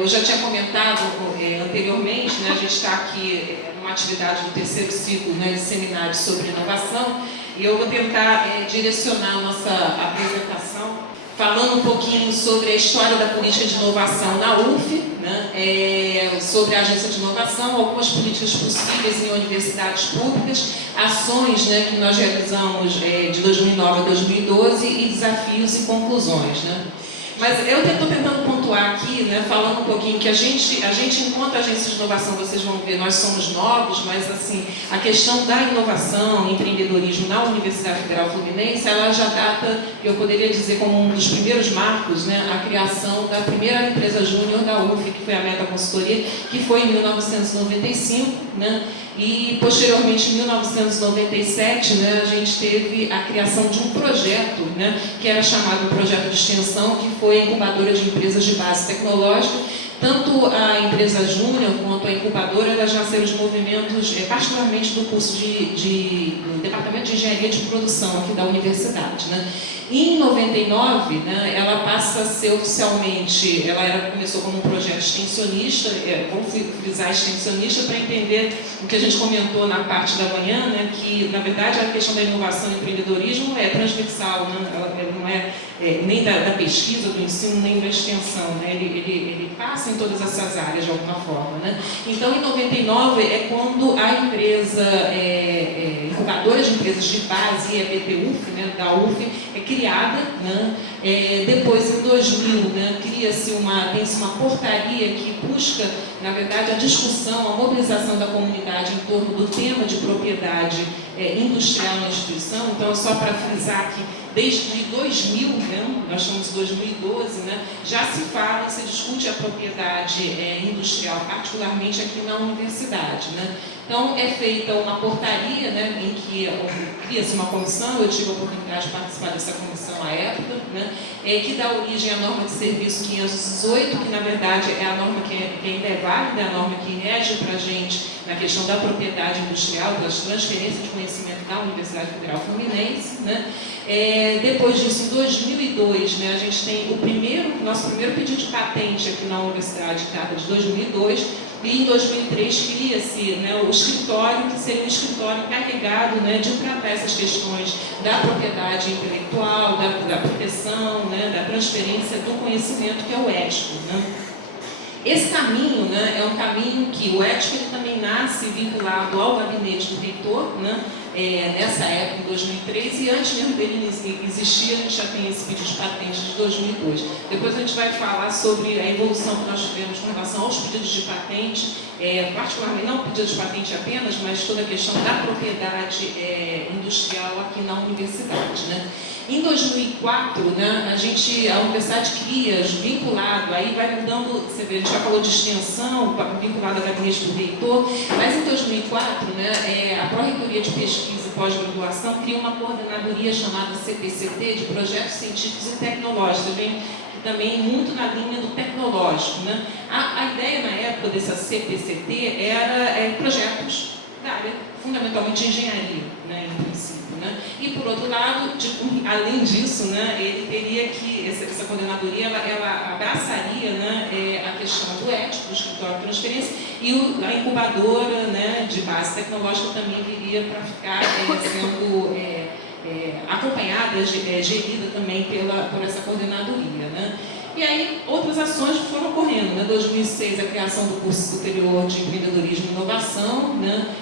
eu já tinha comentado anteriormente, né, a gente está aqui numa atividade do terceiro ciclo, né, de seminários sobre inovação, e eu vou tentar direcionar a nossa apresentação falando um pouquinho sobre a história da política de inovação na UF, né, sobre a agência de inovação, algumas políticas possíveis em universidades públicas, ações, né, que nós realizamos de 2009 a 2012 e desafios e conclusões, né. Mas eu estou tentando pontuar aqui, né, falando um pouquinho que a gente enquanto agência de inovação, vocês vão ver, nós somos novos, mas assim, a questão da inovação, empreendedorismo na Universidade Federal Fluminense, ela já data, eu poderia dizer como um dos primeiros marcos, né, a criação da primeira empresa júnior da UF, que foi a Meta Consultoria, que foi em 1995, né, e posteriormente em 1997, né, a gente teve a criação de um projeto, né, que era chamado Projeto de Extensão, que foi a incubadora de empresas de base tecnológica. Tanto a empresa júnior quanto a incubadora, elas nasceram de movimentos, particularmente do curso do Departamento de Engenharia de Produção aqui da universidade, né. Em 99, né, ela passa a ser oficialmente, começou como um projeto extensionista, vou frisar extensionista para entender o que a gente comentou na parte da manhã, né, que na verdade a questão da inovação e empreendedorismo é transversal, né, ela não é nem da pesquisa, do ensino, nem da extensão, né, ele passa em todas essas áreas de alguma forma, né. Então, em 99 é quando a empresa incubadora de empresas de base, a BTUF, né, da UF, é criada, né. Depois, em 2000, né, tem-se uma portaria que busca, na verdade, a discussão, a mobilização da comunidade em torno do tema de propriedade industrial na instituição. Então, só para frisar que desde 2000, né, nós estamos em 2012, né, já se discute a propriedade industrial, particularmente aqui na universidade, né. Então, é feita uma portaria, né, em que cria-se uma comissão, eu tive a oportunidade de participar dessa comissão à época, né, que dá origem à norma de serviço 518, que na verdade é a norma que ainda é válida, é a norma que rege para a gente na questão da propriedade industrial, das transferências de conhecimento da Universidade Federal Fluminense, né. Depois disso, em 2002, né, a gente tem nosso primeiro pedido de patente aqui na universidade, que data de 2002, e em 2003 cria-se, né, o escritório, que seria um escritório carregado, né, de tratar essas questões da propriedade intelectual, da proteção, né, da transferência do conhecimento, que é o ético, né. Esse caminho, né, é um caminho que o ético ele também nasce vinculado ao gabinete do reitor, né, nessa época, em 2003, e antes mesmo dele existir, a gente já tem esse pedido de patente de 2002. Depois a gente vai falar sobre a evolução que nós tivemos com relação aos pedidos de patente, particularmente, não pedido de patente apenas, mas toda a questão da propriedade industrial aqui na universidade, né. Em 2004, né, a universidade cria, vinculado, aí vai mudando, você vê, a gente já falou de extensão, vinculado ao gabinete do reitor, mas em 2004, né, a Pró-Reitoria de Pesquisa e Pós-Graduação cria uma coordenadoria chamada CPCT, de Projetos Científicos e Tecnológicos, também muito na linha do tecnológico, né. A ideia na época dessa CPCT era projetos da área, fundamentalmente de engenharia, né, em princípio. Né? E, por outro lado, além disso, né, ele teria que, essa coordenadoria, ela abraçaria, né, a questão do ético, do escritório de transferência, e a incubadora, né, de base tecnológica também viria para ficar sendo acompanhada, gerida também por essa coordenadoria. Né? E aí, outras ações foram ocorrendo. Em, né? 2006, a criação do curso superior de empreendedorismo e inovação, né?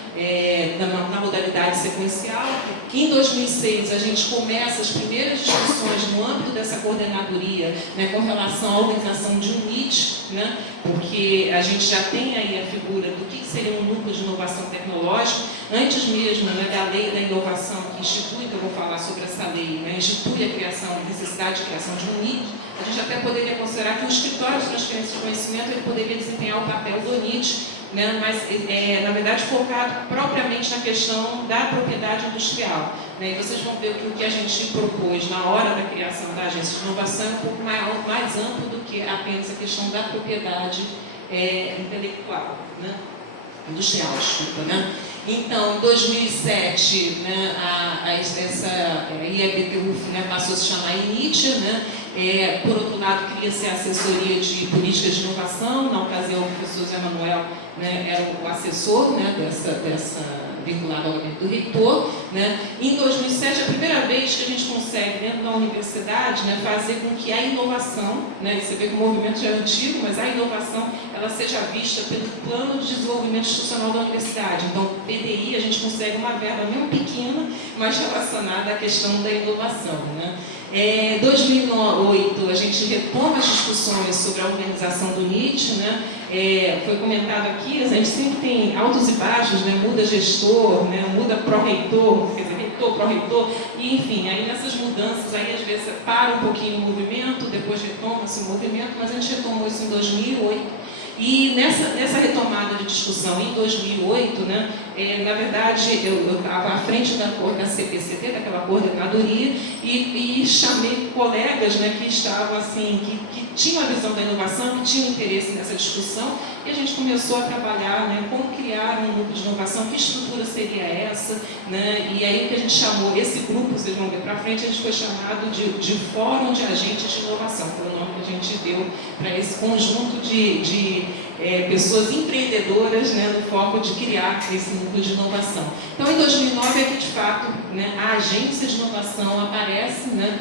Na modalidade sequencial. Em 2006, a gente começa as primeiras discussões no âmbito dessa coordenadoria, né, com relação à organização de um NIT, né, porque a gente já tem aí a figura do que seria um núcleo de inovação tecnológica, antes mesmo, né, da lei da inovação que institui, que eu vou falar sobre essa lei, né, institui a necessidade de criação de um NIT. A gente até poderia considerar que o escritório de transferência de conhecimento ele poderia desempenhar o papel do NIT, né, mas, na verdade, focado propriamente na questão da propriedade industrial. Né, e vocês vão ver que o que a gente propôs na hora da criação da agência de inovação é um pouco mais amplo do que apenas a questão da propriedade intelectual, né, industrial, desculpa, né? Então, em 2007, né, essa IEBTUF, né, passou a se chamar INIT, né, Por outro lado, cria-se a assessoria de políticas de inovação. Na ocasião, o professor Zé Manuel, né, era o assessor, né, vinculado ao gabinete do reitor, né. Em 2007, a primeira vez que a gente consegue, dentro da universidade, né, fazer com que a inovação, né, você vê que o movimento já é antigo, mas a inovação ela seja vista pelo Plano de Desenvolvimento Institucional da Universidade. Então, PDI, a gente consegue uma verba mesmo pequena, mas relacionada à questão da inovação, né. Em 2008, a gente retoma as discussões sobre a organização do NIT, né? Foi comentado aqui, a gente sempre tem altos e baixos, né? Muda gestor, né? Muda pró-reitor, quer dizer, reitor, pró-reitor, e enfim, aí nessas mudanças, aí às vezes para um pouquinho o movimento, depois retoma-se o movimento, mas a gente retomou isso em 2008. E nessa retomada de discussão em 2008, né, na verdade, eu estava à frente da CPCT, daquela coordenadoria, e chamei colegas, né, que estavam assim, que tinham a visão da inovação, que tinham interesse nessa discussão, e a gente começou a trabalhar, né, como criar um grupo de inovação, que estrutura seria essa, né, e aí o que a gente chamou, esse grupo, vocês vão ver para frente, a gente foi chamado de Fórum de Agentes de Inovação, foi o nome que a gente deu para esse conjunto de pessoas empreendedoras, né, no foco de criar esse núcleo de inovação. Então, em 2009 é que, de fato, né, a agência de inovação aparece, né,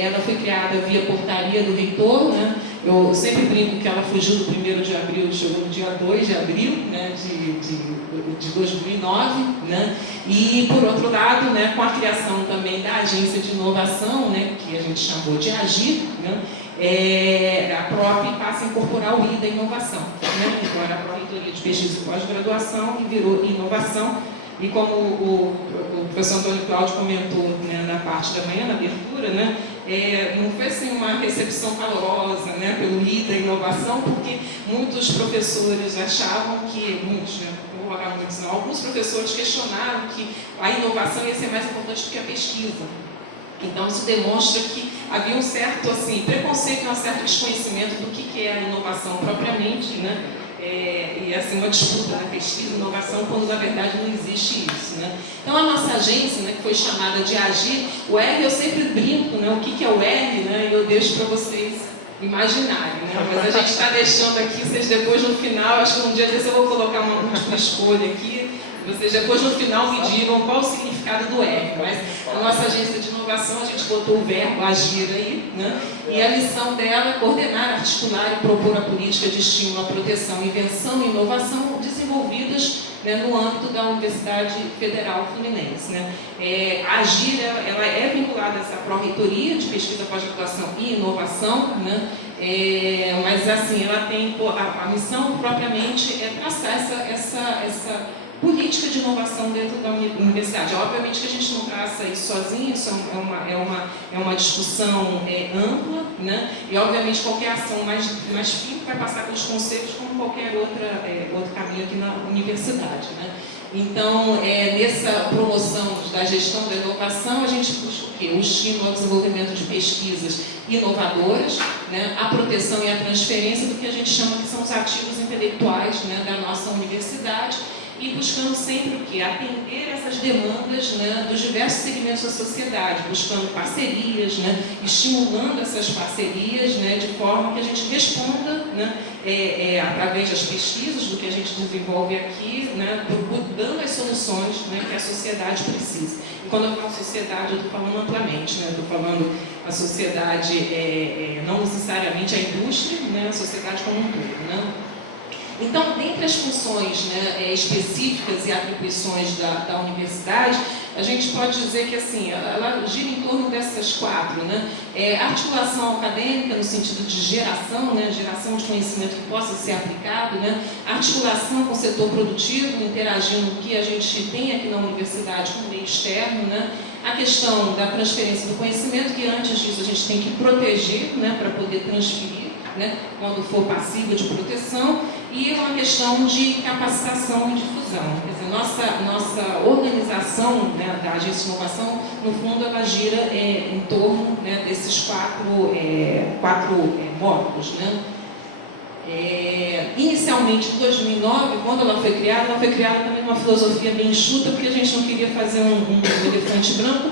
ela foi criada via portaria do reitor, né, eu sempre brinco que ela fugiu do 1º de abril, chegou no dia 2 de abril, né, de 2009, né, e, por outro lado, né, com a criação também da agência de inovação, né, que a gente chamou de AGIR, né, a PROP passa a incorporar o I da inovação, né? Então era a Pró-Reitoria de Pesquisa e Pós-Graduação, que virou inovação, e como o professor Antônio Cláudio comentou, né, na parte da manhã, na abertura, né, não foi assim uma recepção calorosa, né, pelo I da inovação, porque muitos professores achavam que, muitos, né, não vou falar muitos não, alguns professores questionaram que a inovação ia ser mais importante do que a pesquisa. Então, isso demonstra que havia um certo assim, preconceito e um certo desconhecimento do que é a inovação propriamente, né? E assim, uma disputa na pesquisa e inovação, quando na verdade não existe isso, né? Então, a nossa agência, né, que foi chamada de AGIR, o R eu sempre brinco, né, o que é o R, né, e eu deixo para vocês imaginarem, né? Mas a gente está deixando aqui, vocês depois no final, acho que um dia desse eu vou colocar uma última escolha aqui, vocês depois no final me digam qual o significado do R, mas a nossa agência de inovação, a gente botou o verbo agir aí, né? E a missão dela é coordenar, articular e propor a política de estímulo à proteção, invenção e inovação desenvolvidas, né, no âmbito da Universidade Federal Fluminense, né? A AGIR ela é vinculada a essa Pró-Reitoria de Pesquisa, Pós-Graduação e Inovação, né? Mas assim, ela tem a missão propriamente é traçar essa política de inovação dentro da universidade. Obviamente que a gente não traça isso sozinho, isso é uma discussão ampla, né? E obviamente qualquer ação mais firme vai passar pelos conselhos como qualquer outro caminho aqui na universidade, né? Então, nessa promoção da gestão da inovação, a gente busca o quê? O estímulo ao desenvolvimento de pesquisas inovadoras, né? A proteção e a transferência do que a gente chama que são os ativos intelectuais, né, da nossa universidade, e buscando sempre o quê? Atender essas demandas, né, dos diversos segmentos da sociedade, buscando parcerias, né, estimulando essas parcerias, né, de forma que a gente responda, né, através das pesquisas, do que a gente desenvolve aqui, né, dando as soluções, né, que a sociedade precisa. E quando eu falo sociedade, eu estou falando amplamente, né, estou falando a sociedade, não necessariamente a indústria, né, a sociedade como um todo, né. Então, dentre as funções, né, específicas e atribuições da universidade, a gente pode dizer que assim, ela gira em torno dessas 4, né? Articulação acadêmica no sentido de geração, né, geração de conhecimento que possa ser aplicado, né? Articulação com o setor produtivo, interagindo com o que a gente tem aqui na universidade com o meio externo, né? A questão da transferência do conhecimento, que antes disso a gente tem que proteger, né, para poder transferir, né, quando for passível de proteção, e uma questão de capacitação e difusão. Quer dizer, nossa organização, né, da agência de inovação, no fundo, ela gira em torno, né, desses quatro módulos, né. Inicialmente, em 2009, quando ela foi criada também numa filosofia bem enxuta, porque a gente não queria fazer um elefante branco,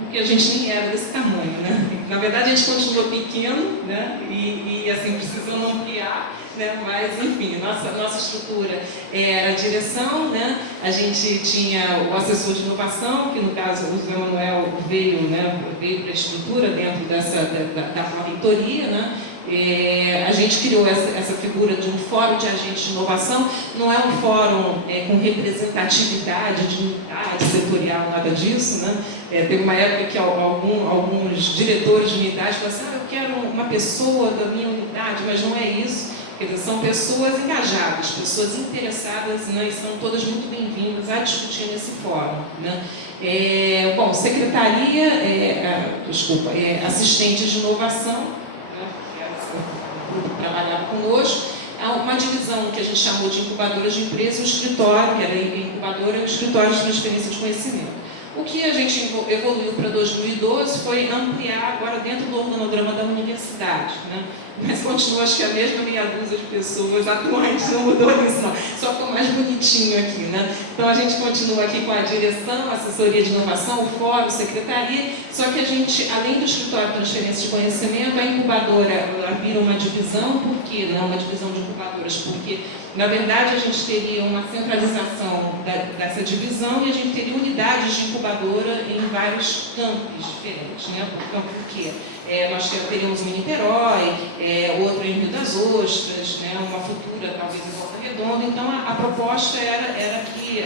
porque a gente nem era desse tamanho, né. Na verdade, a gente continua pequeno, né? E assim, precisamos ampliar, né? Mas, enfim, nossa estrutura era a direção, né? A gente tinha o assessor de inovação, que no caso o José Manuel veio, né? Veio para a estrutura dentro da reitoria, né? A gente criou essa figura de um fórum de agentes de inovação. Não é um fórum com representatividade de unidade setorial, nada disso, né? Teve uma época que alguns diretores de unidade falaram assim: eu quero uma pessoa da minha unidade, mas não é isso. Quer dizer, são pessoas engajadas, pessoas interessadas, né? E são todas muito bem-vindas a discutir nesse fórum, né? Bom, secretaria, assistentes de inovação, trabalhava conosco, uma divisão que a gente chamou de incubadoras de empresa, e um escritório, que era incubadora, e um escritório de transferência de conhecimento. O que a gente evoluiu para 2012 foi ampliar agora dentro do organograma da universidade, né? Mas continua, acho que a mesma meia dúzia de pessoas atuantes, não mudou isso não, só ficou mais bonitinho aqui, né? Então a gente continua aqui com a direção, a assessoria de inovação, o fórum, secretaria, só que a gente, além do escritório de transferência de conhecimento, a incubadora vira uma divisão, por quê? Não uma divisão de incubadoras, porque na verdade a gente teria uma centralização dessa divisão e a gente teria unidades de incubadora em vários campos diferentes, né? Por quê? Nós teríamos um em Niterói, outro em Rio das Ostras, né? Uma futura talvez em Volta Redonda. Então a proposta era que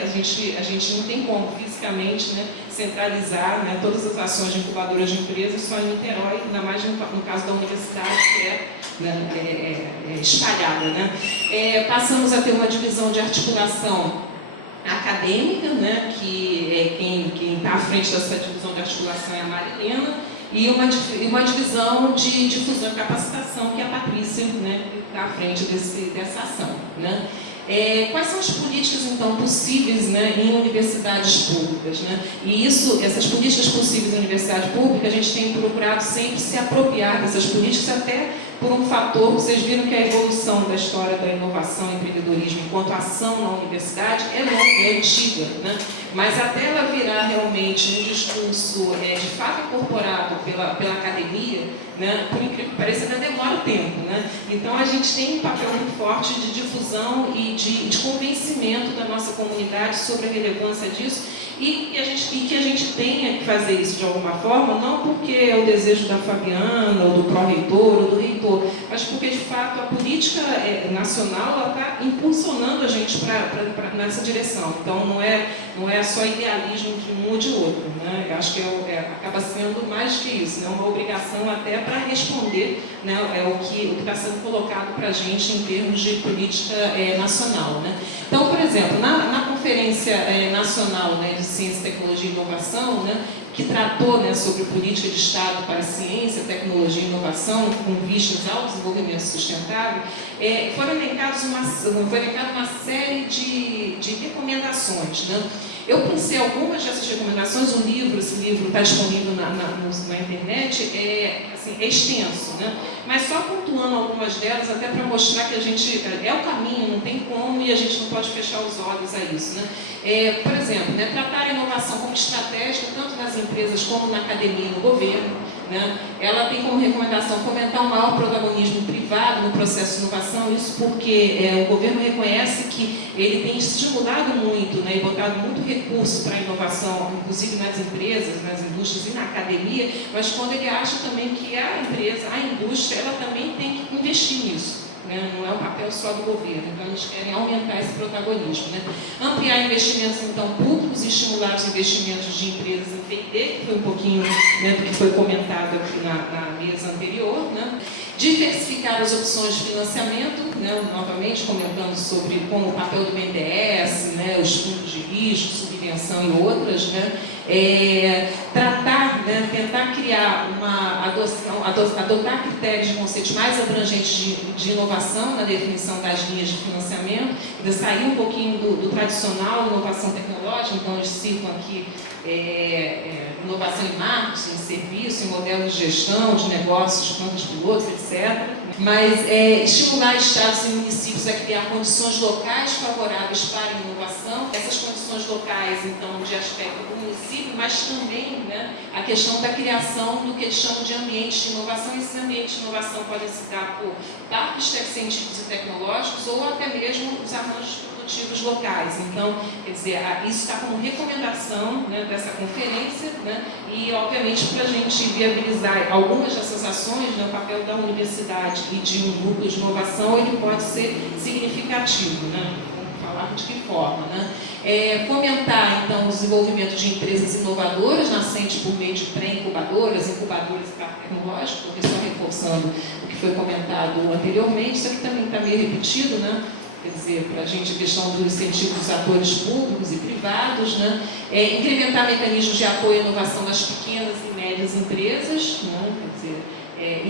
a gente não tem como fisicamente, né, centralizar, né, todas as ações de incubadoras de empresas só em Niterói, ainda mais no caso da universidade, que é espalhada, né? Passamos a ter uma divisão de articulação acadêmica, né, que quem está à frente dessa divisão de articulação é a Marilena, e uma divisão de difusão e capacitação, que é a Patrícia, né, que está à frente dessa ação, né? Quais são as políticas, então, possíveis, né, em universidades públicas, né? E essas políticas possíveis em universidade pública, a gente tem procurado sempre se apropriar dessas políticas, até por um fator, vocês viram que a evolução da história da inovação e empreendedorismo enquanto ação na universidade é longa, é antiga, né? Mas até ela virar realmente um discurso de fato incorporado pela academia, né? Por incrível que pareça, ainda demora tempo, né? Então a gente tem um papel muito forte de difusão e de convencimento da nossa comunidade sobre a relevância disso, e que a gente tenha que fazer isso de alguma forma, não porque é o desejo da Fabiana, ou do pró-reitor, ou do reitor, mas porque, de fato, a política nacional está impulsionando a gente nessa direção. Então, não é só idealismo de um ou de outro, né? Eu acho que acaba sendo mais que isso, né? Uma obrigação até para responder, né, o que está sendo colocado para a gente em termos de política nacional, né? Então, por exemplo, na Conferência Nacional, né, de Ciência, Tecnologia e Inovação, né, que tratou, né, sobre política de Estado para a ciência, tecnologia e inovação com vistas ao desenvolvimento sustentável, foi elencadas uma série de recomendações, né? Eu pensei algumas dessas recomendações. Esse livro está disponível na internet, é extenso, né? Mas só pontuando algumas delas, até para mostrar que a gente é o caminho, não tem como, e a gente não pode fechar os olhos a isso, né? Por exemplo, né, tratar a inovação como estratégica, tanto nas empresas como na academia e no governo, né? Ela tem como recomendação fomentar um maior protagonismo privado no processo de inovação, isso porque o governo reconhece que ele tem estimulado muito, né, e botado muito recurso para a inovação, inclusive nas empresas, nas indústrias e na academia, mas quando ele acha também que a empresa, a indústria, ela também tem que investir nisso, né? Não é um papel só do governo. Então, eles querem aumentar esse protagonismo, né? Ampliar investimentos, então, públicos e estimular os investimentos de empresas em P&D, que foi um pouquinho, né, do que foi comentado aqui na mesa anterior, né? Diversificar as opções de financiamento, né, novamente comentando sobre como o papel do BNDES, né, os fundos de risco, subvenção e outras, né? Tentar criar adotar critérios de conceito mais abrangentes de inovação na definição das linhas de financiamento, sair um pouquinho do tradicional inovação tecnológica. Então eles citam aqui inovação em marketing, em serviço, em modelos de gestão, de negócios, plantas pilotos, etc. Mas estimular estados e municípios a criar condições locais favoráveis para a inovação. Essas condições locais, então, de aspecto do município, princípio, mas também, né, a questão da criação do que eles chamam de ambientes de inovação. Esses ambientes de inovação podem se dar por parques científicos e tecnológicos ou até mesmo os arranjos produtivos locais. Então, quer dizer, isso está como recomendação, né, dessa conferência, né, e, obviamente, para a gente viabilizar algumas dessas ações, né, o papel da universidade e de um grupo de inovação, ele pode ser significativo, né? Falar de que forma, né? Fomentar, então, o desenvolvimento de empresas inovadoras, nascentes por meio de pré-incubadoras, incubadoras tecnológicas, porque só reforçando o que foi comentado anteriormente, isso aqui também está meio repetido, né? Quer dizer, para a gente, a questão do incentivo dos atores públicos e privados, né? Incrementar mecanismos de apoio à inovação das pequenas e médias empresas, né? Quer dizer,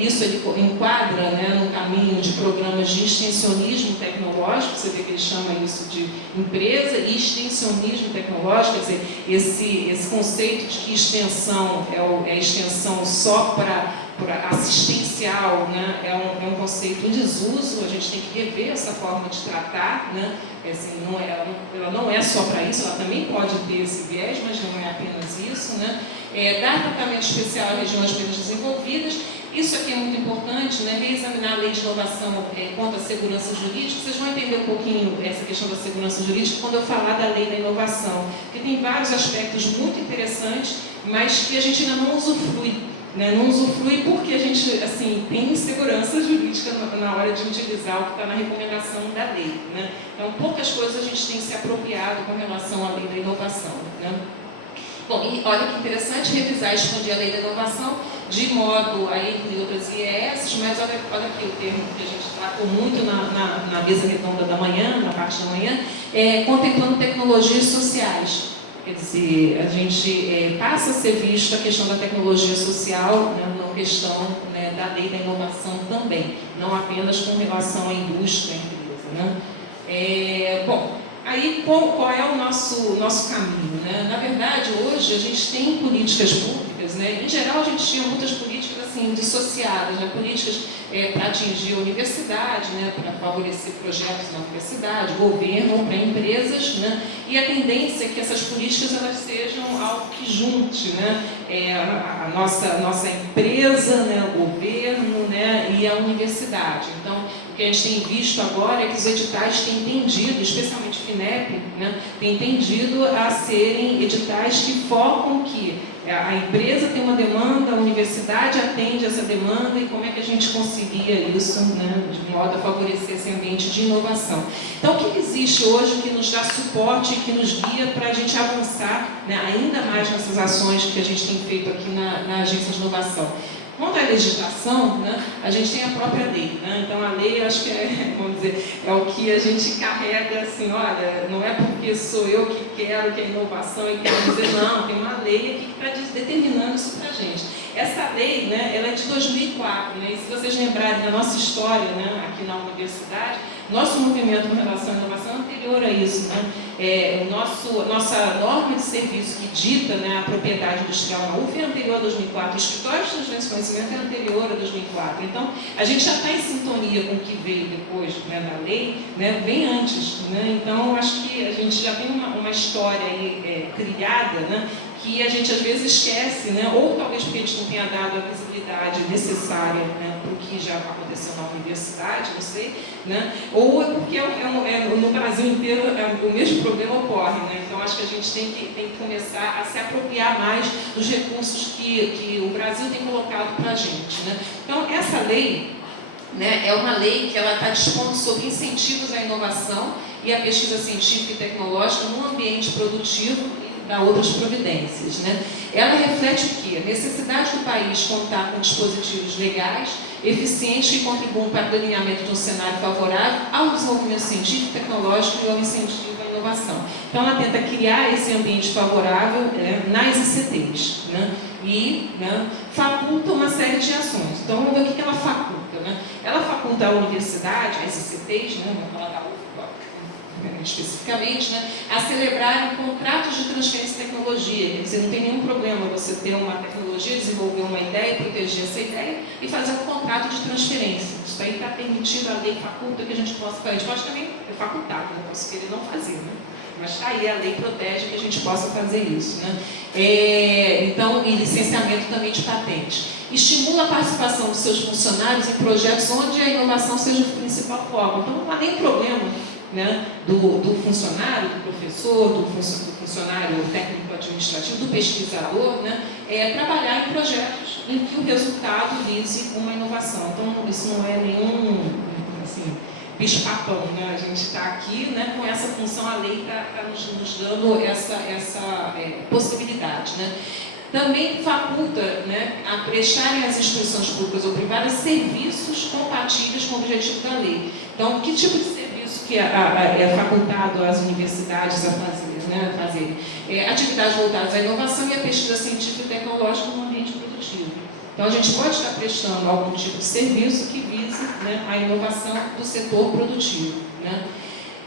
isso ele enquadra, né, no caminho de programas de extensionismo tecnológico. Você vê que ele chama isso de empresa e extensionismo tecnológico, quer dizer, esse conceito de que extensão é extensão só para assistencial, né, é um conceito em desuso. A gente tem que rever essa forma de tratar, né? Assim, ela não é só para isso, ela também pode ter esse viés, mas não é apenas isso, né? Dar tratamento especial a regiões menos desenvolvidas. Isso aqui é muito importante, né? Reexaminar a lei de inovação quanto à segurança jurídica. Vocês vão entender um pouquinho essa questão da segurança jurídica quando eu falar da lei da inovação, porque tem vários aspectos muito interessantes, mas que a gente ainda não usufrui. Né? Não usufrui porque a gente, assim, tem insegurança jurídica na hora de utilizar o que está na recomendação da lei, né? Então, poucas coisas a gente tem se apropriado com relação à lei da inovação, né? Bom, e olha que interessante, revisar e expandir a lei da inovação de modo a incluir outras IES, mas olha aqui o termo que a gente tratou muito na mesa redonda da manhã, na parte da manhã, contemplando tecnologias sociais. Quer dizer, a gente passa a ser visto a questão da tecnologia social, né, na questão, né, da lei da inovação também, não apenas com relação à indústria, à empresa, né? Bom, aí qual é o nosso caminho, né? Na verdade, hoje a gente tem políticas públicas, né? Em geral a gente tinha muitas políticas assim, dissociadas, né? Políticas para atingir a universidade, né? Para favorecer projetos na universidade, governo ou para empresas, né? E a tendência é que essas políticas elas sejam algo que junte, né? A nossa empresa, né? O governo, né? E a universidade. Então, o que a gente tem visto agora é que os editais têm tendido, especialmente o FINEP, né? Tem tendido a serem editais que focam que a empresa tem uma demanda, a universidade atende essa demanda e como é que a gente concilia isso, né, de modo a favorecer esse ambiente de inovação. Então, o que existe hoje que nos dá suporte e que nos guia para a gente avançar, né, ainda mais nessas ações que a gente tem feito aqui na Agência de Inovação? Quanto à legislação, né, a gente tem a própria lei, né? Então a lei, eu acho que vamos dizer, é o que a gente carrega assim, olha, não é porque sou eu que quero que é inovação e quero dizer, não, tem uma lei aqui que está determinando isso para a gente. Essa lei, né, ela é de 2004, né, e se vocês lembrarem da nossa história, né, aqui na universidade, nosso movimento com relação à inovação é anterior a isso, né? Nossa norma de serviço que dita, né, a propriedade industrial na UF é anterior a 2004, o escritório de transferência de conhecimento é anterior a 2004. Então, a gente já está em sintonia com o que veio depois, né, da lei, né, bem antes. Né? Então, acho que a gente já tem uma história aí, trilhada, né, que a gente às vezes esquece, né? Ou talvez porque a gente não tenha dado a visibilidade necessária, né, para o que já aconteceu na universidade, não sei, né? Ou é porque no Brasil inteiro o mesmo problema ocorre, né? Então acho que a gente tem que começar a se apropriar mais dos recursos que o Brasil tem colocado para a gente, né? Então essa lei, né, é uma lei que ela está dispondo sobre incentivos à inovação e à pesquisa científica e tecnológica no ambiente produtivo para outras providências, né? Ela reflete o quê? A necessidade do país contar com dispositivos legais, eficientes que contribuam para o delineamento de um cenário favorável ao desenvolvimento científico, tecnológico e ao incentivo à inovação. Então, ela tenta criar esse ambiente favorável, né, nas ICTs, né? E, né, faculta uma série de ações. Então, vamos ver o que ela faculta, né? Ela faculta a universidade, as ICTs, né, vamos falar da UFBA, especificamente, né, a celebrarem contratos de transferência de tecnologia. Quer dizer, não tem nenhum problema você ter uma tecnologia, desenvolver uma ideia, proteger essa ideia e fazer um contrato de transferência. Isso aí está permitido, a lei faculta que a gente possa fazer. A gente pode também facultar, não posso querer não fazer, né? Mas está aí, a lei protege que a gente possa fazer isso, né? Então, e licenciamento também de patente. Estimula a participação dos seus funcionários em projetos onde a inovação seja o principal foco. Então, não há nem problema, né, do funcionário, do professor, do funcionário técnico-administrativo, do pesquisador, né, trabalhar em projetos em que o resultado vise uma inovação. Então, isso não é nenhum, assim, bicho-papão, né? A gente está aqui, né, com essa função, a lei está nos dando essa possibilidade, né? Também faculta, né, a prestarem às instituições públicas ou privadas serviços compatíveis com o objetivo da lei. Então, que tipo de serviço que é facultado às universidades a fazer, né, atividades voltadas à inovação e à pesquisa científica e tecnológica no ambiente produtivo. Então, a gente pode estar prestando algum tipo de serviço que vise, né, a inovação do setor produtivo, né?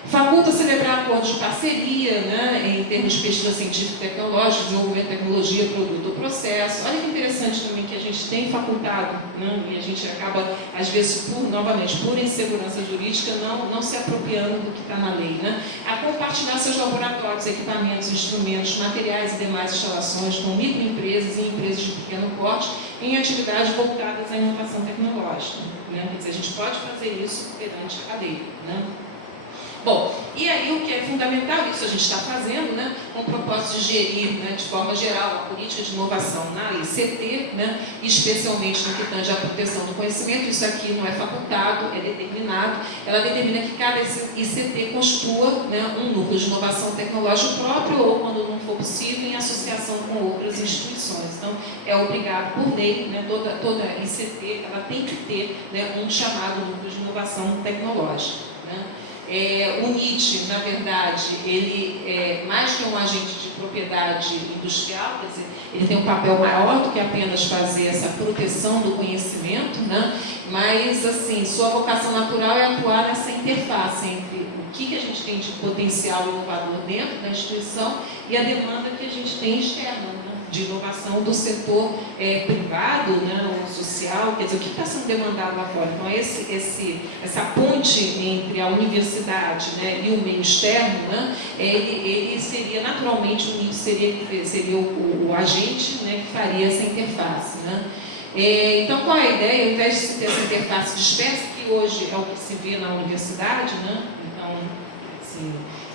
Faculta celebrar acordos de parceria, né, em termos de pesquisa científica e tecnológica, desenvolvimento de tecnologia, produto ou processo. Olha que interessante também que a gente tem facultado, né, e a gente acaba, às vezes, novamente, por insegurança jurídica, não se apropriando do que está na lei, né, a compartilhar seus laboratórios, equipamentos, instrumentos, materiais e demais instalações com microempresas e empresas de pequeno porte em atividades voltadas à inovação tecnológica, né. Quer dizer, a gente pode fazer isso perante a lei, né. Bom, e aí o que é fundamental, isso a gente está fazendo, né, com o propósito de gerir, né, de forma geral, a política de inovação na ICT, né, especialmente no que tange à proteção do conhecimento. Isso aqui não é facultado, é determinado. Ela determina que cada ICT constitua, né, um núcleo de inovação tecnológica próprio ou, quando não for possível, em associação com outras instituições. Então, é obrigado por lei, né, toda ICT ela tem que ter, né, um chamado núcleo de inovação tecnológica, né. O NIT, na verdade, ele é mais que um agente de propriedade industrial, quer dizer, ele tem um papel maior do que apenas fazer essa proteção do conhecimento, né? Mas, assim, sua vocação natural é atuar nessa interface entre o que a gente tem de potencial inovador dentro da instituição e a demanda que a gente tem externa, né, de inovação do setor privado, né, ou social, quer dizer, o que está sendo demandado lá fora. Então, essa ponte entre a universidade, né, e o meio externo, né, ele seria, naturalmente, o NIT seria o agente, né, que faria essa interface, né. Então, qual é a ideia? Ao invés de se ter essa interface dispersa, que hoje é o que se vê na universidade, né, então, assim,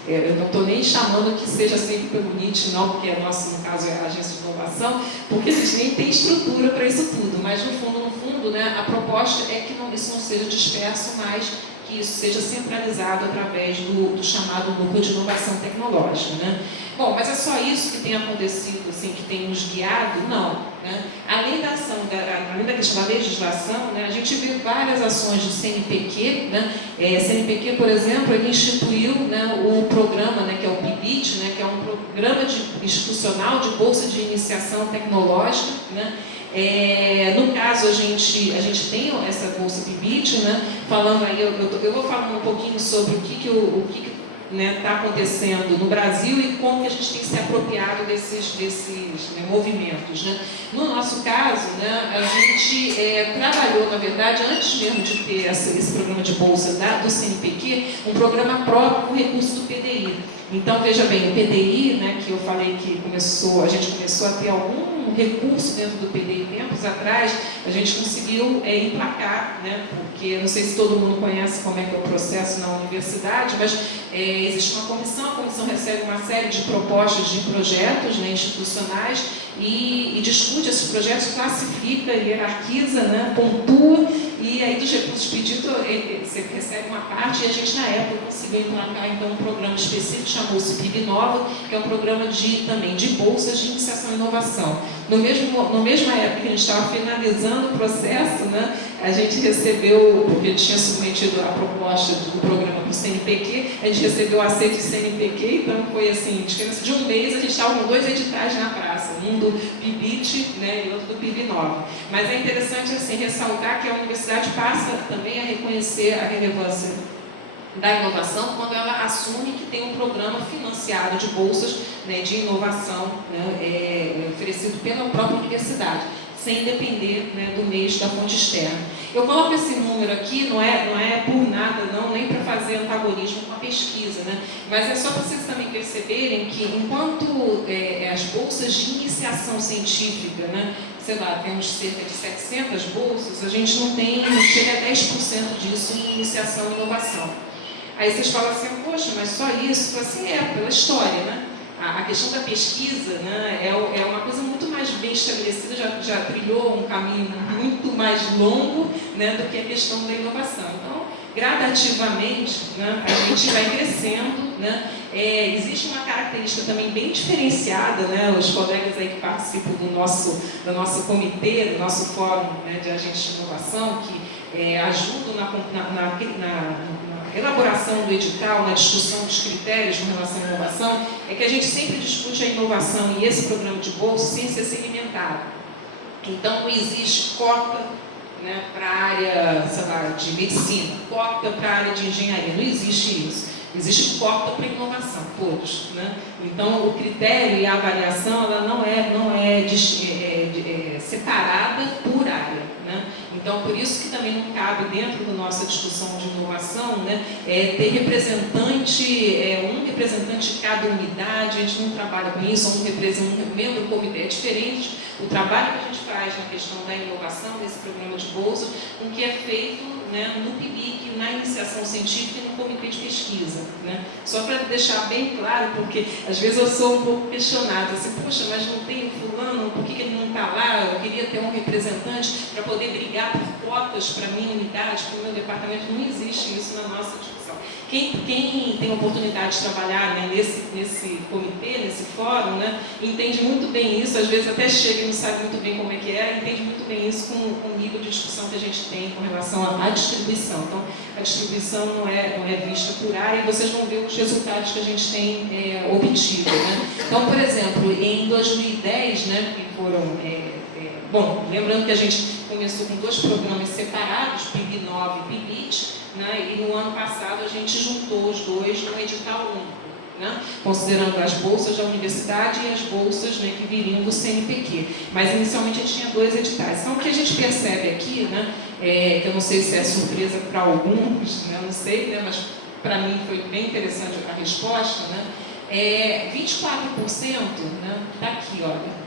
eu não estou nem chamando que seja sempre pelo NIT, não, porque a nossa, no caso, é a agência de inovação, porque a gente nem tem estrutura para isso tudo, mas no fundo, né, a proposta é que isso não seja disperso, mas que isso seja centralizado através do chamado núcleo de inovação tecnológica, né? Bom, mas é só isso que tem acontecido, assim, que tem nos guiado? Não, né? Além da questão da legislação, né, a gente vê várias ações do CNPq, né? CNPq, por exemplo, ele instituiu, né, o programa, né, que é o PIBIT, né, que é um programa institucional de bolsa de iniciação tecnológica, né? No caso, a gente tem essa bolsa PIBIT, né, falando aí, eu vou falar um pouquinho sobre o que está acontecendo no Brasil e como que a gente tem se apropriado desses né, movimentos, né. No nosso caso, né, a gente trabalhou, na verdade, antes mesmo de ter esse programa de bolsa do CNPq, um programa próprio com recurso do PDI. Então, veja bem, o PDI, né, que eu falei que a gente começou a ter algum recurso dentro do PDI tempos atrás, a gente conseguiu emplacar, né, porque não sei se todo mundo conhece como é que é o processo na universidade, mas existe uma comissão, a comissão recebe uma série de propostas de projetos, né, institucionais e discute esses projetos, classifica, hierarquiza, né, pontua, e aí dos recursos pedidos você recebe uma parte, e a gente na época conseguiu emplacar então um programa específico, chamou-se PIB Nova, que é um programa também de bolsas de iniciação e inovação. Na mesma época que a gente estava finalizando o processo, né, a gente recebeu, porque a gente tinha submetido a proposta do programa para o CNPq, a gente recebeu o aceito do CNPq, então foi assim, diferença de um mês, a gente estava com 2 editais na praça, um do PIBIT, né, e outro do PIB Nova. Mas é interessante assim, ressaltar que a universidade passa também a reconhecer a relevância da inovação quando ela assume que tem um programa financiado de bolsas, né, de inovação, né, oferecido pela própria universidade, sem depender, né, do meio da fonte externa. Eu coloco esse número aqui, não é por nada, não, nem para fazer antagonismo malabarismo com a pesquisa, né? Mas é só para vocês também perceberem que, enquanto as bolsas de iniciação científica, né, sei lá, temos cerca de 700 bolsas, a gente não chega a 10% disso em iniciação e inovação. Aí vocês falam assim, poxa, mas só isso? Assim pela história, né? A questão da pesquisa, né, é uma coisa muito mais bem estabelecida, já trilhou um caminho muito mais longo, né, do que a questão da inovação. Então, gradativamente, né, a gente vai crescendo, né, existe uma característica também bem diferenciada, né, os colegas aí que participam do nosso comitê, do nosso fórum, né, de agentes de inovação, que ajudam na elaboração do edital, na discussão dos critérios com relação à inovação, é que a gente sempre discute a inovação e esse programa de bolsa sem ser segmentado. Então, não existe cota, né, para a área, sei lá, de medicina, cota para a área de engenharia, não existe isso. Existe cota para inovação, todos, né? Então, o critério e a avaliação ela não é separada por área, né? Então, por isso que também não cabe dentro da nossa discussão de inovação, né, ter representante, um representante de cada unidade, a gente não trabalha com isso, um membro do comitê, é diferente o trabalho que a gente faz na questão da inovação, desse programa de bolsa, com o que é feito, né, no PIBIC, na iniciação científica e no comitê de pesquisa, né? Só para deixar bem claro, porque às vezes eu sou um pouco questionada, assim, poxa, mas não tem o fulano, por que ele não está lá? Eu queria ter um representante para poder brigar por cotas para a minha unidade, para o meu departamento. Não existe isso na nossa discussão. Quem tem a oportunidade de trabalhar, né, nesse comitê, nesse fórum, né, entende muito bem isso, às vezes até chega e não sabe muito bem como é que é, entende muito bem isso com o nível de discussão que a gente tem com relação à distribuição. Então, a distribuição não é vista por área e vocês vão ver os resultados que a gente tem obtido, né? Então, por exemplo, em 2010, né, que foram... bom, lembrando que a gente começou com 2 programas separados, PIB9 e PIBIT, né, e no ano passado a gente juntou os 2 num edital único, né, considerando as bolsas da universidade e as bolsas, né, que viriam do CNPq. Mas inicialmente a gente tinha 2 editais. Então o que a gente percebe aqui, né, que eu não sei se é surpresa para alguns, né, não sei, né, mas para mim foi bem interessante a resposta, né, 24%, né, está aqui, olha.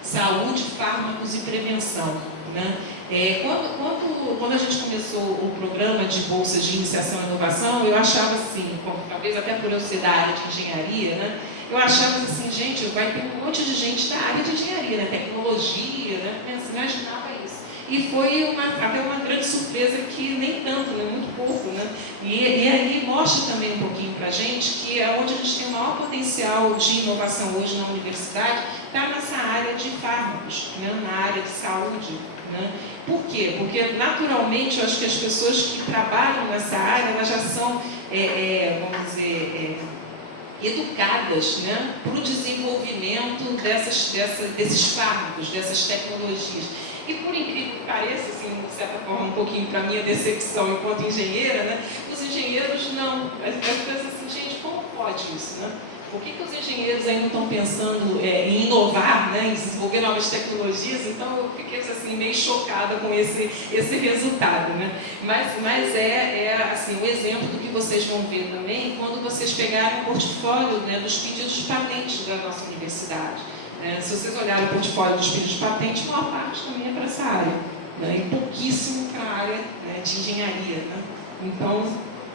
Saúde, fármacos e prevenção, né? Quando a gente começou o programa de bolsas de iniciação e inovação, eu achava assim, talvez até por eu ser da área de engenharia, né? Eu achava assim, gente, vai ter um monte de gente da área de engenharia, né? Tecnologia, né? Imaginava isso. E foi até uma grande surpresa que nem tanto, né? Muito pouco, né? E aí mostra também um pouquinho para a gente que é onde a gente tem o maior potencial de inovação hoje na universidade, está nessa área de fármacos, né? Na área de saúde, né? Por quê? Porque naturalmente eu acho que as pessoas que trabalham nessa área elas já são, vamos dizer, educadas, né, para o desenvolvimento desses fármacos, dessas tecnologias. E por incrível que pareça, assim, de certa forma, um pouquinho para a minha decepção enquanto engenheira, né, os engenheiros não. As pessoas pensam assim, gente, como pode isso, né? Por que os engenheiros ainda estão pensando em inovar, né, em desenvolver novas tecnologias? Então eu fiquei assim, meio chocada com esse resultado, né? Mas assim, o exemplo do que vocês vão ver também quando vocês pegarem o portfólio, né, dos pedidos de patente da nossa universidade. Se vocês olharem o portfólio dos pedidos de patente, a maior parte também é para essa área, né, e pouquíssimo para a área, né, de engenharia, né? Então,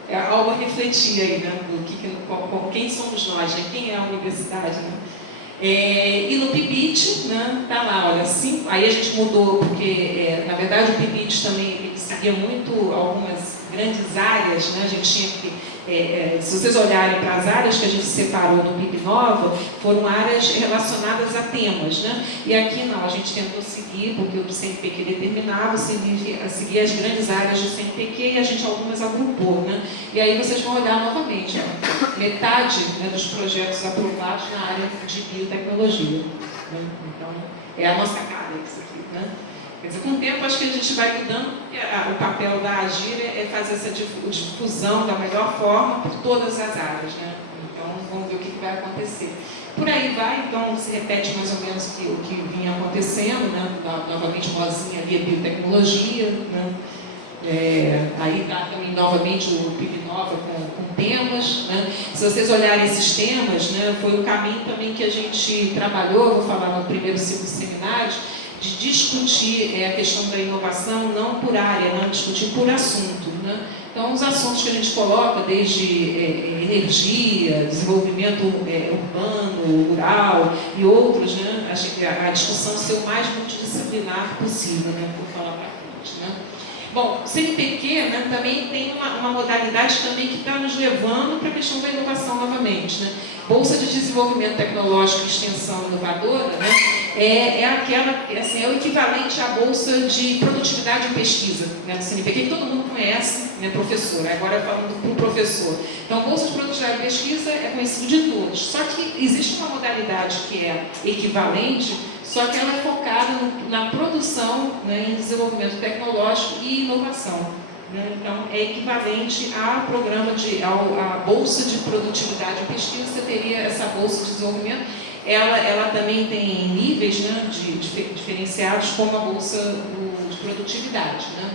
é algo a refletir aí, né, do quem somos nós, né, quem é a universidade, né? E no PIBIT, né, tá lá, olha, 5, aí a gente mudou, porque, na verdade, o PIBIT também ele seguia muito algumas grandes áreas, né, a gente tinha que, se vocês olharem para as áreas que a gente separou no PIB Nova, foram áreas relacionadas a temas, né? E aqui não, a gente tentou seguir, porque o do CNPq determinava, seguir as grandes áreas do CNPq e a gente algumas agrupou, né? E aí vocês vão olhar novamente, ó, metade, né, dos projetos aprovados na área de biotecnologia, né? Então, é a nossa cara isso aqui, né? Quer dizer, com o tempo, acho que a gente vai mudando, o papel da Agir é fazer essa difusão da melhor forma por todas as áreas, né? Então, vamos ver o que vai acontecer. Por aí vai, então, se repete mais ou menos o que vinha acontecendo, né? Novamente, Rosinha ali, a biotecnologia, né? Aí está também novamente o PIBnova com temas, né? Se vocês olharem esses temas, né, foi o caminho também que a gente trabalhou, vou falar no primeiro ciclo de seminários, de discutir a questão da inovação não por área, não discutir por assunto, né? Então, os assuntos que a gente coloca, desde energia, desenvolvimento urbano, rural e outros, né, a discussão ser o mais multidisciplinar possível, né, por falar para frente, né? Bom, o CNPq, né, também tem uma modalidade também que está nos levando para a questão da inovação novamente, né? Bolsa de Desenvolvimento Tecnológico e Extensão Inovadora, né, é o equivalente à Bolsa de Produtividade e Pesquisa, né, do CNPq, que todo mundo conhece, né, professor, agora falando para o professor. Então, Bolsa de Produtividade e Pesquisa é conhecido de todos, só que existe uma modalidade que é equivalente, só que ela é focada na produção, né, em desenvolvimento tecnológico e inovação. Né? Então, é equivalente ao programa à Bolsa de Produtividade e Pesquisa. Você teria essa Bolsa de Desenvolvimento. Ela também tem níveis, né, diferenciados, como a Bolsa de Produtividade. Né?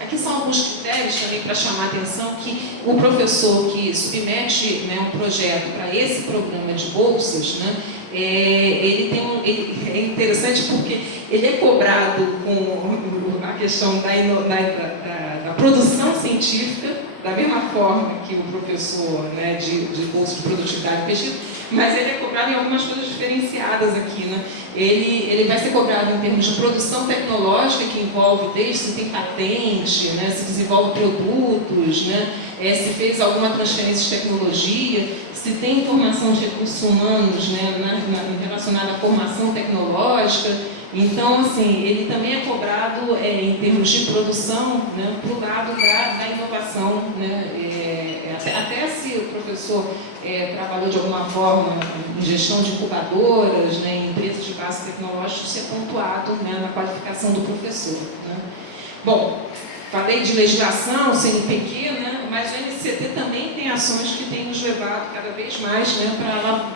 Aqui são alguns critérios também para chamar a atenção que o professor que submete, né, um projeto para esse programa de bolsas, né, é interessante porque ele é cobrado com a questão da produção científica, da mesma forma que o professor, né, de bolsa de produtividade e pesquisa, mas ele é cobrado em algumas coisas diferenciadas aqui, né? Ele vai ser cobrado em termos de produção tecnológica, que envolve desde se tem patente, né, se desenvolve produtos, né, se fez alguma transferência de tecnologia, se tem informação de recursos humanos, né, relacionada à formação tecnológica. Então, assim, ele também é cobrado em termos de produção, né, para o lado da inovação, né, até se o professor trabalhou de alguma forma em gestão de incubadoras, né, em empresas de base tecnológica, isso é pontuado, né, na qualificação do professor. Né. Bom, falei de legislação, CNPq, né, mas o NCT também tem ações que têm nos levado cada vez mais, né, para ela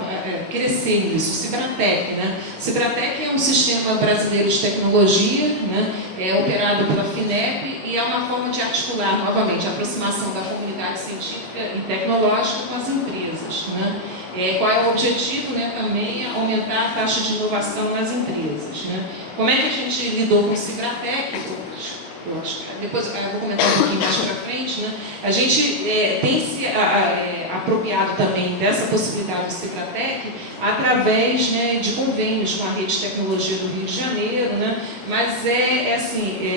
crescer nisso. O Cibratec, né? O Cibratec é um sistema brasileiro de tecnologia, né, operado pela FINEP, e é uma forma de articular novamente a aproximação da comunidade científica e tecnológica com as empresas. Né? Qual é o objetivo? Né, também aumentar a taxa de inovação nas empresas. Né? Como é que a gente lidou com o Cibratec? Depois eu vou comentar um pouquinho mais para frente, né? A gente tem se apropriado também dessa possibilidade do Cibratec através, né, de convênios com a Rede de Tecnologia do Rio de Janeiro, né? Mas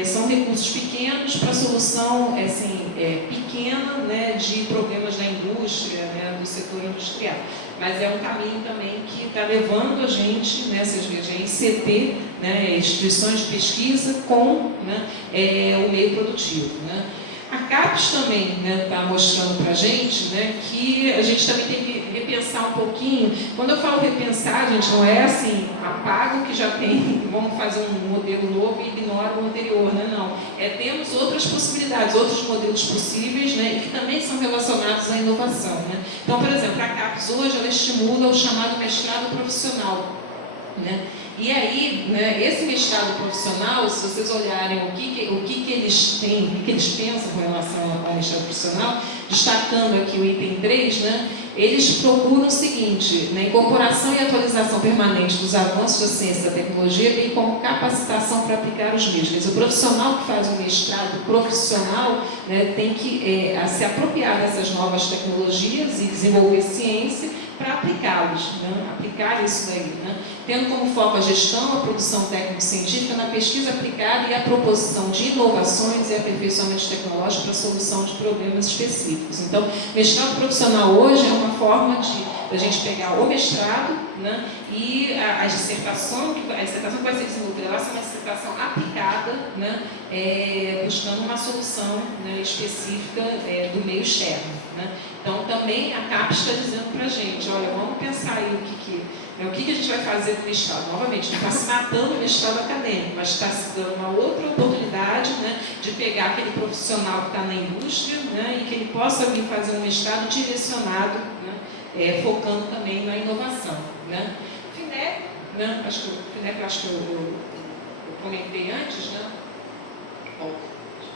são recursos pequenos para solução pequena, né, de problemas da indústria, né, do setor industrial. Mas é um caminho também que está levando a gente, né, vocês vejam, a ICT, né, instituições de pesquisa com, né, o meio produtivo. Né. A CAPES também está mostrando para a gente, né, que a gente também tem que repensar um pouquinho. Quando eu falo repensar, gente, não é assim, apaga o que já tem, vamos fazer um modelo novo e ignora o anterior, né? Não. Temos outras possibilidades, outros modelos possíveis, né, e que também são relacionados à inovação. Né? Então, por exemplo, a CAPES hoje ela estimula o chamado mestrado profissional. Né? E aí, né, esse mestrado profissional, se vocês olharem o que eles têm, o que eles pensam com relação ao mestrado profissional, destacando aqui o item 3, né, eles procuram o seguinte, né, incorporação e atualização permanente dos avanços da ciência e da tecnologia, bem como capacitação para aplicar os mesmos. O profissional que faz um mestrado profissional, né, tem que se apropriar dessas novas tecnologias e desenvolver ciência para aplicá-los, né? Aplicar isso daí, né? Tendo como foco a gestão, a produção técnico-científica na pesquisa aplicada e a proposição de inovações e aperfeiçoamento tecnológico para a solução de problemas específicos. Então, mestrado profissional hoje é uma forma de a gente pegar o mestrado, né, e a dissertação que vai ser desenvolvida, ela é uma dissertação aplicada, né, buscando uma solução, né, específica do meio externo. Né. Então, também a CAPES está dizendo para a gente, olha, vamos pensar aí o que a gente vai fazer com o mestrado. Novamente, não está se matando o mestrado acadêmico, mas está se dando uma outra oportunidade, né, de pegar aquele profissional que está na indústria, né, e que ele possa vir fazer um mestrado direcionado, né, focando também na inovação. Né. FINEP, né, acho que eu comentei antes, né? Bom, deixa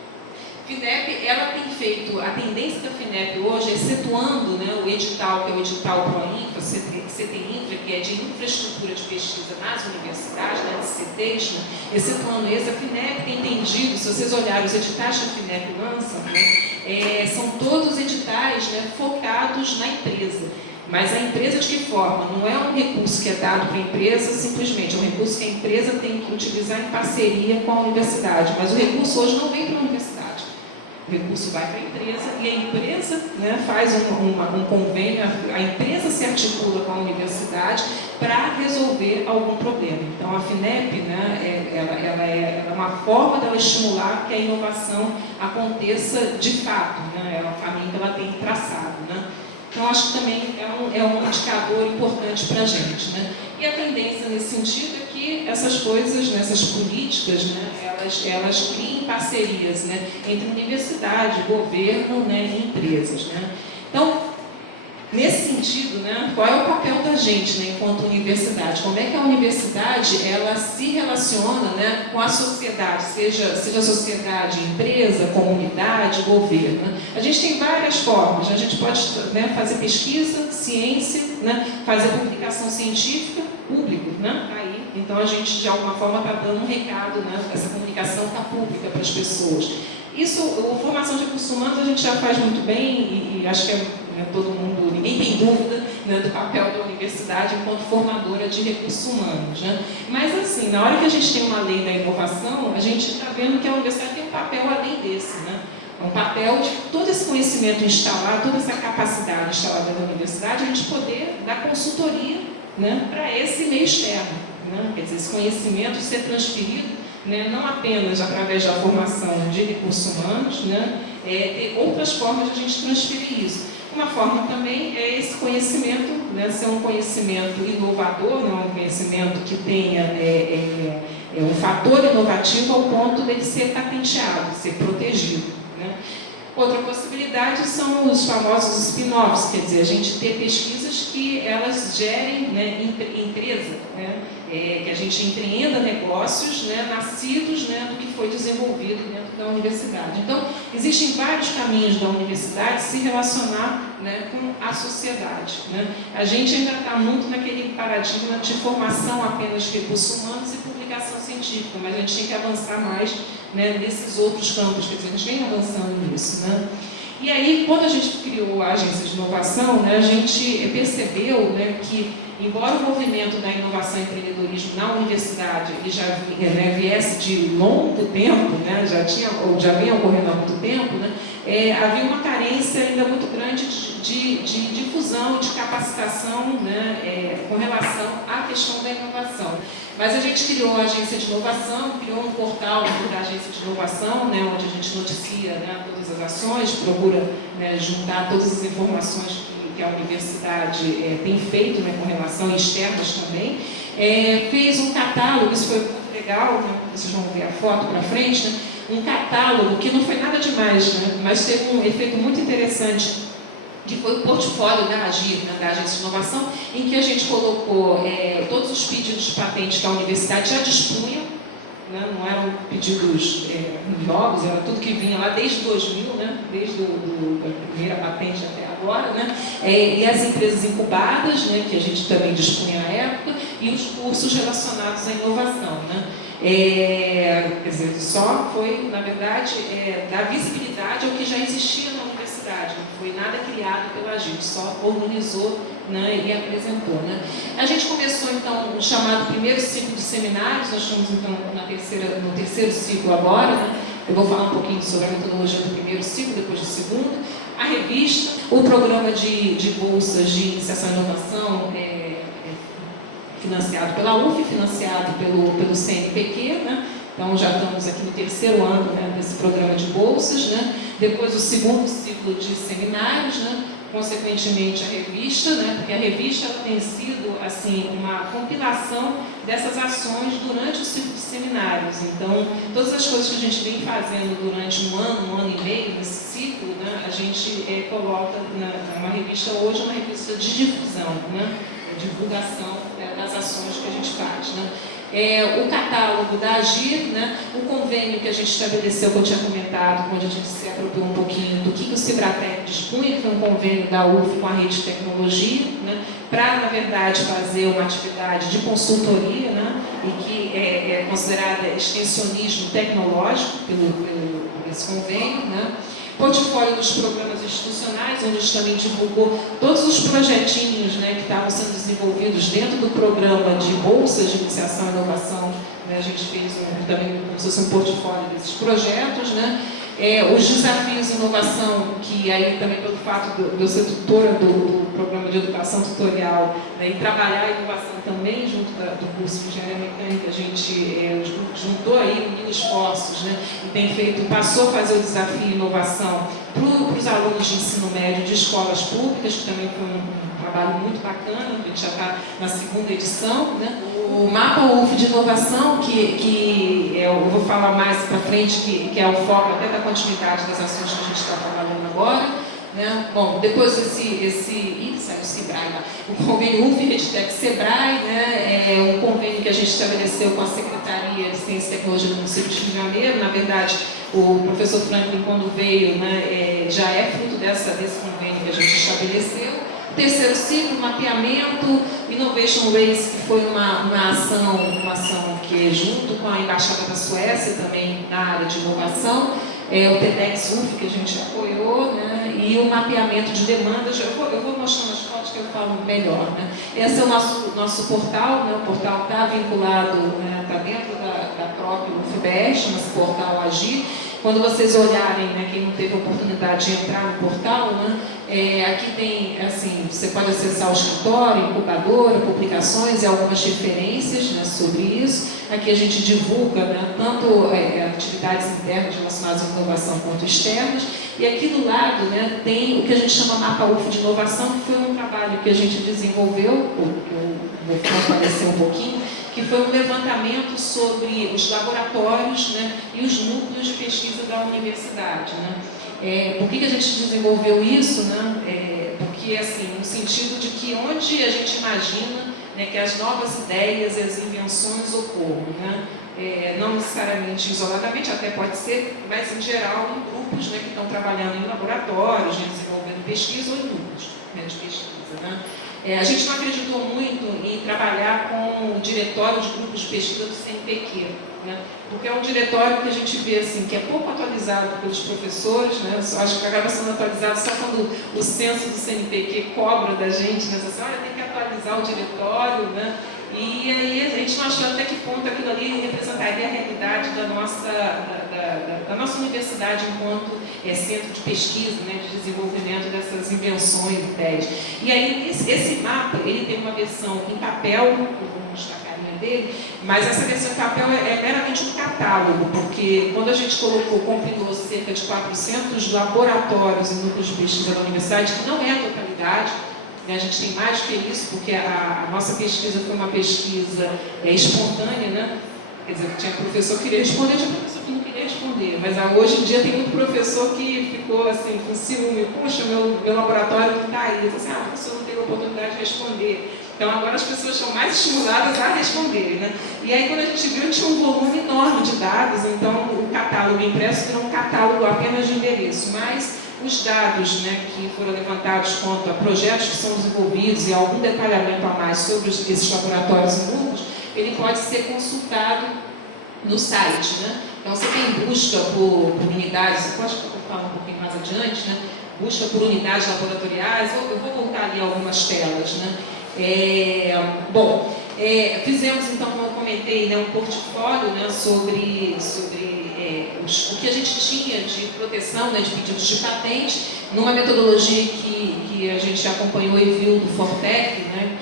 FINEP, ela tem feito, a tendência da FINEP hoje, excetuando, né, o edital, que é o edital PROINFRA, CTINFRA, que é de infraestrutura de pesquisa nas universidades, né, de CTs, né, excetuando esse, a FINEP tem entendido, se vocês olharem os editais que a FINEP lança, né, são todos editais, né, focados na empresa. Mas a empresa de que forma? Não é um recurso que é dado para a empresa simplesmente, é um recurso que a empresa tem que utilizar em parceria com a universidade. Mas o recurso hoje não vem para a universidade. O recurso vai para a empresa e a empresa, né, faz um convênio, a empresa se articula com a universidade para resolver algum problema. Então, a FINEP, né, ela é uma forma dela estimular que a inovação aconteça de fato, né, é um caminho que ela tem traçado, né. Então, acho que também é um indicador importante para a gente, né. E a tendência nesse sentido é que essas coisas, né, essas políticas, né, elas criem parcerias, né, entre universidade, governo, né, e empresas, né. Então, nesse sentido, né, qual é o papel da gente, né, enquanto universidade? Como é que a universidade ela se relaciona, né, com a sociedade, seja a sociedade, empresa, comunidade, governo? Né? A gente tem várias formas. A gente pode, né, fazer pesquisa, ciência, né, fazer publicação científica, público, né? Aí, então a gente de alguma forma está dando um recado, né? Essa comunicação está pública para as pessoas. Isso, a formação de recursos humanos a gente já faz muito bem e acho que todo mundo, ninguém tem dúvida, né, do papel da universidade enquanto formadora de recursos humanos, né? Mas assim, na hora que a gente tem uma lei da inovação, a gente está vendo que a universidade tem um papel além desse, né? Um papel de todo esse conhecimento instalado, toda essa capacidade instalada na universidade, a gente poder dar consultoria, né, para esse meio externo, né? Quer dizer, esse conhecimento ser transferido, né, não apenas através da formação de recursos humanos, né, ter outras formas de a gente transferir isso. Uma forma também é esse conhecimento, né, ser um conhecimento inovador, não um conhecimento que tenha um fator inovativo ao ponto de ele ser patenteado, ser protegido, né. Outra possibilidade são os famosos spin-offs, quer dizer, a gente ter pesquisas que elas gerem, né, empresa, né, que a gente empreenda negócios, né, nascidos, né, do que foi desenvolvido dentro da universidade. Então, existem vários caminhos da universidade se relacionar, né, com a sociedade, né. A gente ainda está muito naquele paradigma de formação apenas de recursos humanos e publicação científica, mas a gente tem que avançar mais, né, nesses outros campos, quer dizer, a gente vem avançando nisso, né. E aí, quando a gente criou a agência de inovação, né, a gente percebeu, né, que, embora o movimento da inovação e empreendedorismo na universidade ele já, né, viesse de longo tempo, né, já vinha ocorrendo há muito tempo, né, havia uma carência ainda muito grande de difusão, de capacitação, né, com relação à questão da inovação. Mas a gente criou a agência de inovação, criou um portal da agência de inovação, né, onde a gente noticia, né, todas as ações, procura, né, juntar todas as informações que a universidade tem feito, né, com relação externas também. Fez um catálogo, isso foi muito legal, né, vocês vão ver a foto para frente, né, um catálogo que não foi nada demais, né, mas teve um efeito muito interessante, que foi o portfólio da AGIR, né, da Agência de Inovação, em que a gente colocou todos os pedidos de patente que a universidade já dispunha, né, não eram pedidos novos, era tudo que vinha lá desde 2000, né, desde a primeira patente até agora, né, e as empresas incubadas, né, que a gente também dispunha na época, e os cursos relacionados à inovação, né. Quer dizer, só foi, na verdade, dar visibilidade ao que já existia na universidade, não foi nada criado pela AGIR, só organizou, né, e apresentou, né. A gente começou, então, o chamado primeiro ciclo de seminários, nós estamos, então, no terceiro ciclo agora, né. Eu vou falar um pouquinho sobre a metodologia do primeiro ciclo, depois do segundo, a revista, o programa de bolsas de iniciação e inovação, financiado pela UF, financiado pelo CNPq, né? Então já estamos aqui no terceiro ano, né, desse programa de bolsas, né? Depois o segundo ciclo de seminários, né? Consequentemente a revista, né? Porque a revista ela tem sido assim uma compilação dessas ações durante o ciclo de seminários. Então todas as coisas que a gente vem fazendo durante um ano e meio nesse ciclo, né, a gente coloca na revista hoje, uma revista de difusão, né? Divulgação das ações que a gente faz, né? O catálogo da Agir, né? O convênio que a gente estabeleceu, que eu tinha comentado, onde a gente se apropriou um pouquinho do que o Cibratec dispunha, que foi um convênio da UF com a Rede de Tecnologia, né? Para, na verdade, fazer uma atividade de consultoria, né? E que é considerada extensionismo tecnológico pelo esse convênio, né? Portfólio dos programas institucionais, onde a gente também divulgou todos os projetinhos, né, que estavam sendo desenvolvidos dentro do programa de bolsas de iniciação e inovação, né, a gente fez também como se fosse um portfólio desses projetos, né. Os desafios de inovação, que aí também pelo fato de eu ser tutora do programa de educação tutorial, né, e trabalhar a inovação também junto do curso de engenharia mecânica, a gente juntou aí, uniu esforços, né, e passou a fazer o desafio de inovação para os alunos de ensino médio de escolas públicas, que também foi um trabalho muito bacana, a gente já está na segunda edição, né. O mapa UF de inovação, que eu vou falar mais para frente, que é o foco até da continuidade das ações que a gente está trabalhando agora, né? Bom, depois saiu o Sebrae, o convênio UF Redtec Sebrae, né? É um convênio que a gente estabeleceu com a Secretaria de Ciência e Tecnologia do município de Rio de Janeiro. Na verdade, o professor Franklin, quando veio, né, já é fruto desse convênio que a gente estabeleceu. Terceiro ciclo, mapeamento, Innovation Race, que foi uma ação que, junto com a Embaixada da Suécia, também na área de inovação, o TEDx UF, que a gente apoiou, né, e o mapeamento de demandas. Eu vou mostrando as fotos que eu falo melhor. Né. Esse é o nosso portal, né, o portal está vinculado, né, está dentro da própria UFBS, chama-se Portal Agir. Quando vocês olharem, né, quem não teve a oportunidade de entrar no portal, né, aqui tem, assim, você pode acessar o escritório, incubadora, publicações e algumas referências, né, sobre isso. Aqui a gente divulga, né, tanto atividades internas relacionadas à inovação quanto externas. E aqui do lado, né, tem o que a gente chama Mapa UF de Inovação, que foi um trabalho que a gente desenvolveu, eu vou fortalecer um pouquinho, que foi um levantamento sobre os laboratórios, né, e os núcleos de pesquisa da universidade. Né. Por que a gente desenvolveu isso? Né? Porque, assim, no sentido de que onde a gente imagina, né, que as novas ideias e as invenções ocorram, né? Não necessariamente isoladamente, até pode ser, mas em geral em grupos, né, que estão trabalhando em laboratórios, né, desenvolvendo pesquisa ou em núcleos, né, de pesquisa. Né? A gente não acreditou muito em trabalhar com o diretório de grupos de pesquisa do CNPq, né? Porque é um diretório que a gente vê assim, que é pouco atualizado pelos professores, né? Eu acho que acaba sendo atualizado só quando o censo do CNPq cobra da gente, né? Assim, olha, tem que atualizar o diretório, né? E aí a gente não achou até que ponto aquilo ali representaria a realidade da nossa universidade enquanto centro de pesquisa, né, de desenvolvimento dessas invenções e ideias. E aí esse mapa, ele tem uma versão em papel, eu vou mostrar a carinha dele, mas essa versão em papel é meramente um catálogo, porque quando a gente compilou cerca de 400 laboratórios e núcleos de pesquisa da universidade, que não é a totalidade, a gente tem mais do que isso, porque a nossa pesquisa foi uma pesquisa espontânea, né? Quer dizer, tinha professor que queria responder, tinha professor que não queria responder. Mas hoje em dia tem muito professor que ficou assim, com ciúme, puxa, meu laboratório não está aí. Então, assim, o professor não teve a oportunidade de responder. Então agora as pessoas são mais estimuladas a responder, né? E aí quando a gente viu, tinha um volume enorme de dados, então o catálogo impresso virou um catálogo apenas de endereço, mas os dados, né, que foram levantados quanto a projetos que são desenvolvidos e algum detalhamento a mais sobre esses laboratórios e núcleos, ele pode ser consultado no site. Né? Então, você tem busca por unidades, eu acho que eu vou falar um pouquinho mais adiante, né? Busca por unidades laboratoriais, eu vou voltar ali algumas telas. Né? Fizemos, então, como eu comentei, né, um portfólio, né, sobre o que a gente tinha de proteção, né, de pedidos de patente, numa metodologia que a gente acompanhou e viu do Fortec, né,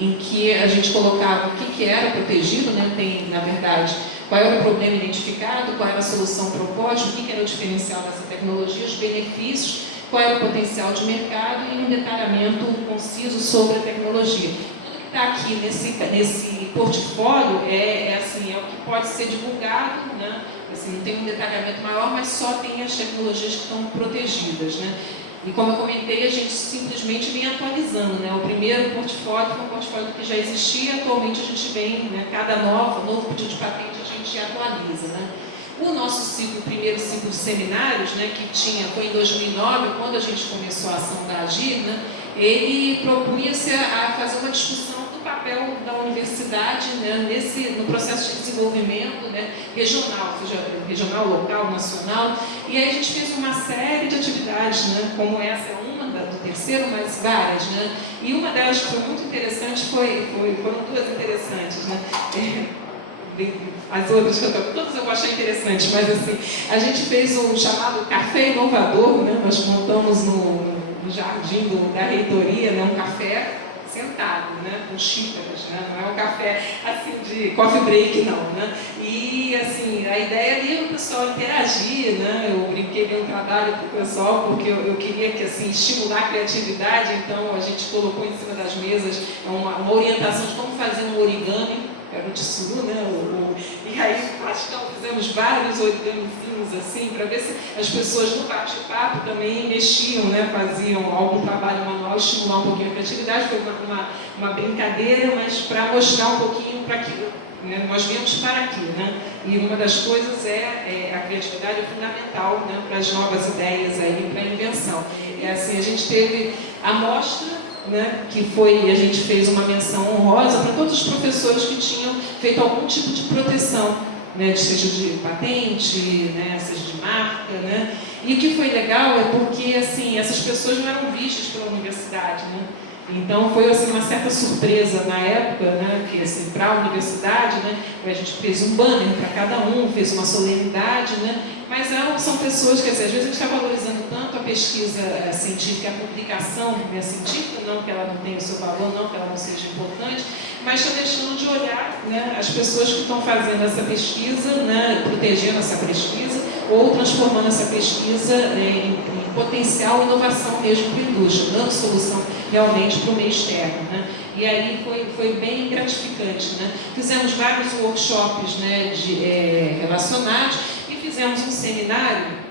em que a gente colocava o que era protegido, né, tem, na verdade, qual era o problema identificado, qual era a solução proposta, o que era o diferencial dessa tecnologia, os benefícios, qual era o potencial de mercado e um detalhamento conciso sobre a tecnologia. Tudo que está aqui nesse portfólio é o que pode ser divulgado, né? Assim, não tem um detalhamento maior, mas só tem as tecnologias que estão protegidas. Né? E como eu comentei, a gente simplesmente vem atualizando, né? O primeiro portfólio foi um portfólio que já existia, atualmente a gente vem, né, cada novo pedido de patente a gente atualiza, né? O nosso ciclo, o primeiro ciclo de seminários, né, foi em 2009, quando a gente começou a ação da AGIR, né, ele propunha-se a fazer uma discussão do papel da universidade, né, no processo de desenvolvimento, né, regional, seja regional, local, nacional. E aí a gente fez uma série de atividades, né, como essa é uma do terceiro, mas várias, né? E uma delas que foi muito interessante foram duas interessantes, né? As outras que todas eu achei interessantes, mas assim, a gente fez um chamado Café Inovador, né? Nós montamos no jardim da reitoria, né? Um café sentado, né? Com xícaras, né? Não é um café assim de coffee break, não, né? E assim, a ideia ali é o pessoal interagir, né? Eu brinquei bem um trabalho com o pessoal, porque eu queria que, assim, estimular a criatividade, então a gente colocou em cima das mesas uma orientação de como fazer um origami, era o tsuru, né? E aí, acho que fizemos vários origamizinhos assim, para ver se as pessoas no bate-papo também mexiam, né? Faziam algum trabalho manual, estimular um pouquinho a criatividade. Foi uma brincadeira, mas para mostrar um pouquinho para aquilo. Né? Nós viemos para aqui, né? E uma das coisas a criatividade é fundamental, né? Para as novas ideias aí, para a invenção. E assim, a gente teve a mostra, né, a gente fez uma menção honrosa para todos os professores que tinham feito algum tipo de proteção, né, seja de patente, né, seja de marca, né, e o que foi legal é porque, assim, essas pessoas não eram vistas pela universidade, né, então foi, assim, uma certa surpresa na época, né, que, assim, para a universidade, né, a gente fez um banner para cada um, fez uma solenidade, né, mas são pessoas que, assim, às vezes a gente está valorizando tanto a pesquisa científica, a publicação, né, científica, não que ela não tenha o seu valor, não que ela não seja importante, mas está deixando de olhar, né, as pessoas que estão fazendo essa pesquisa, né, protegendo essa pesquisa, ou transformando essa pesquisa em potencial inovação mesmo para a indústria, dando solução realmente para o meio externo, né? E aí foi bem gratificante, né? Fizemos vários workshops, né, relacionados, e fizemos um seminário,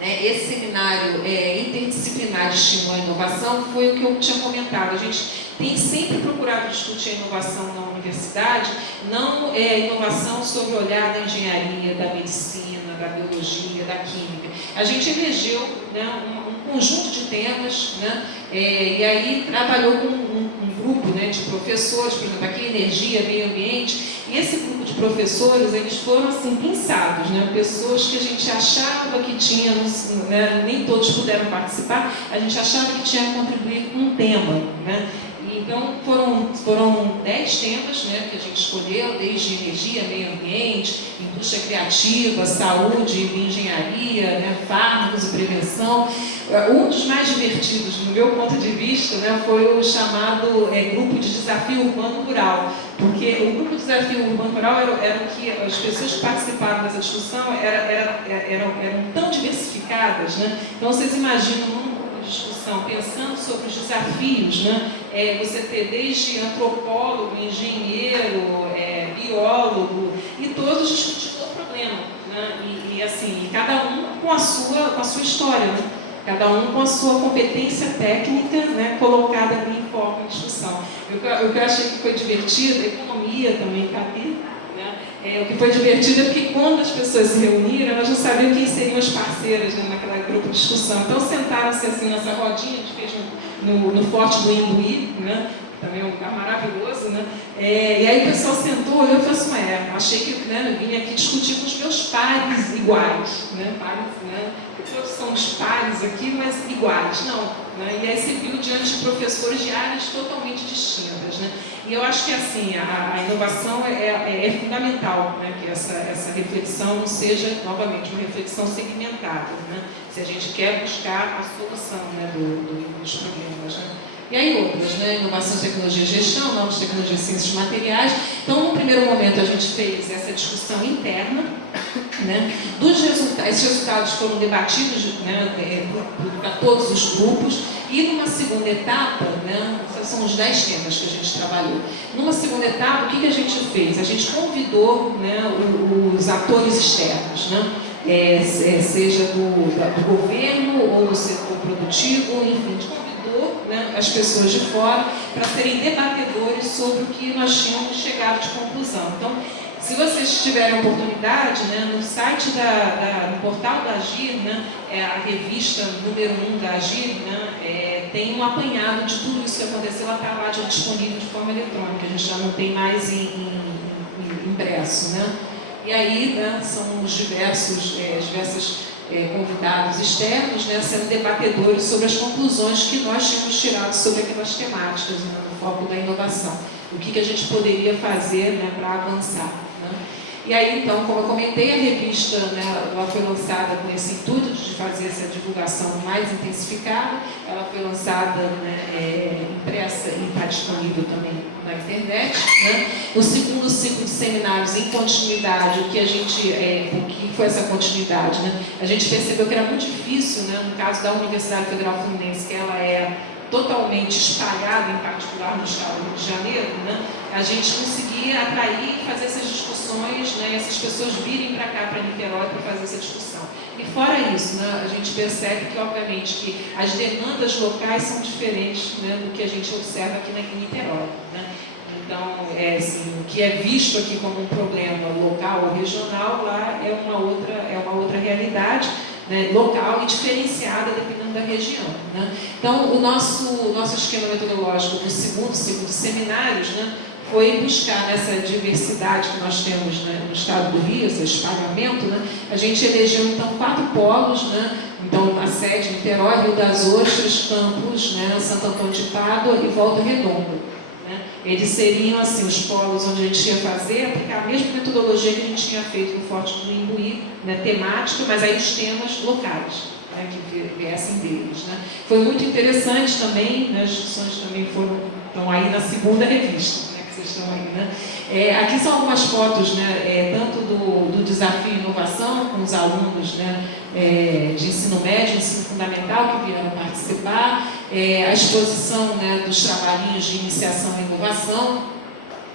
né? Esse seminário interdisciplinar de estímulo à inovação foi o que eu tinha comentado. A gente tem sempre procurado discutir a inovação na universidade, não a inovação sobre o olhar da engenharia, da medicina, da biologia, da química. A gente elegeu, né, um conjunto de temas, né, e aí trabalhou com um grupo, né, de professores, por exemplo, aqui energia, meio ambiente, e esse grupo de professores, eles foram assim pensados, né, pessoas que a gente achava que tinham, né, nem todos puderam participar, a gente achava que tinha que contribuir com um tema, né. Então, foram 10 temas, né, que a gente escolheu, desde energia, meio ambiente, indústria criativa, saúde e engenharia, né, fármacos e prevenção. Um dos mais divertidos, no meu ponto de vista, né, foi o chamado Grupo de Desafio Urbano Rural, porque o Grupo de Desafio Urbano Rural era o que as pessoas que participaram dessa discussão eram tão diversificadas, né? Então, vocês imaginam discussão, pensando sobre os desafios, né? Você ter desde antropólogo, engenheiro, biólogo, e todos discutindo o problema, né? E assim, cada um com a sua história, né? Cada um com a sua competência técnica, né, colocada ali em foco em discussão. O que eu achei que foi divertido, a economia também está aqui, né? O que foi divertido é porque quando as pessoas se reuniram, elas não sabiam quem seriam as parceiras, né, naquela grupo de discussão. Então sentaram-se assim nessa rodinha, a gente fez no Forte do Imbuí, né? Também é um lugar maravilhoso, né? E aí o pessoal sentou, eu falei assim, achei que, né, eu vim aqui discutir com os meus pares iguais, né? Pares, né? Todos somos pares aqui, mas iguais, não. Né? E aí se viu diante de professores de áreas totalmente distintas, né? E eu acho que assim, a inovação é fundamental, né? Que essa reflexão não seja, novamente, uma reflexão segmentada, né? Se a gente quer buscar a solução, né, dos problemas, né? E aí outras, né? Inovação, tecnologia e gestão, novas tecnologias, ciências materiais. Então, no primeiro momento, a gente fez essa discussão interna, né? Esses resultados foram debatidos, né, para todos os grupos, e numa segunda etapa, né, são os 10 temas que a gente trabalhou. Numa segunda etapa, o que a gente fez? A gente convidou, né, os atores externos, né? seja do governo ou do setor produtivo, enfim, convidou, né, as pessoas de fora para serem debatedores sobre o que nós tínhamos chegado de conclusão. Então, se vocês tiverem oportunidade, né, no site no portal da Agir, né, a revista número 1 da Agir, né, tem um apanhado de tudo isso que aconteceu, ela está lá já disponível de forma eletrônica, a gente já não tem mais em impresso, né? E aí, né, são os diversos convidados externos, né, sendo debatedores sobre as conclusões que nós tínhamos tirado sobre aquelas temáticas, né, no foco da inovação. O que a gente poderia fazer, né, para avançar. Né? E aí, então, como eu comentei, a revista, né, ela foi lançada com esse intuito de fazer essa divulgação mais intensificada. Ela foi lançada, né, impressa e está disponível também na internet. Né? O segundo ciclo de seminários em continuidade, o que foi essa continuidade? Né? A gente percebeu que era muito difícil, né, no caso da Universidade Federal Fluminense, que ela é totalmente espalhada, em particular no estado do Rio de Janeiro, né, a gente conseguia atrair e fazer essas discussões, né, essas pessoas virem para cá, para Niterói, para fazer essa discussão. E fora isso, né, a gente percebe que, obviamente, que as demandas locais são diferentes, né, do que a gente observa aqui em Niterói. Né? Então, assim, o que é visto aqui como um problema local ou regional, lá é uma outra realidade, né, local e diferenciada dependendo da região. Né? Então, o nosso esquema metodológico do segundo ciclo de seminários, né, foi buscar nessa diversidade que nós temos, né, no estado do Rio, esse espalhamento, né, a gente elegeu então 4 polos, né, então a sede Niterói, Rio das Ostras, Campos, né, Santo Antônio de Pádua e Volta Redonda. Eles seriam assim, os polos onde a gente ia aplicar a mesma metodologia que a gente tinha feito no Forte do Imbuí, né, temática, mas aí os temas locais, né, que viessem deles. Né. Foi muito interessante também, né, as discussões também estão aí na segunda revista, né, que vocês estão aí. Né. Aqui são algumas fotos, né, tanto do desafio inovação, com os alunos, né, de ensino médio, ensino fundamental, que vieram participar, a exposição, né, dos trabalhinhos de iniciação e inovação.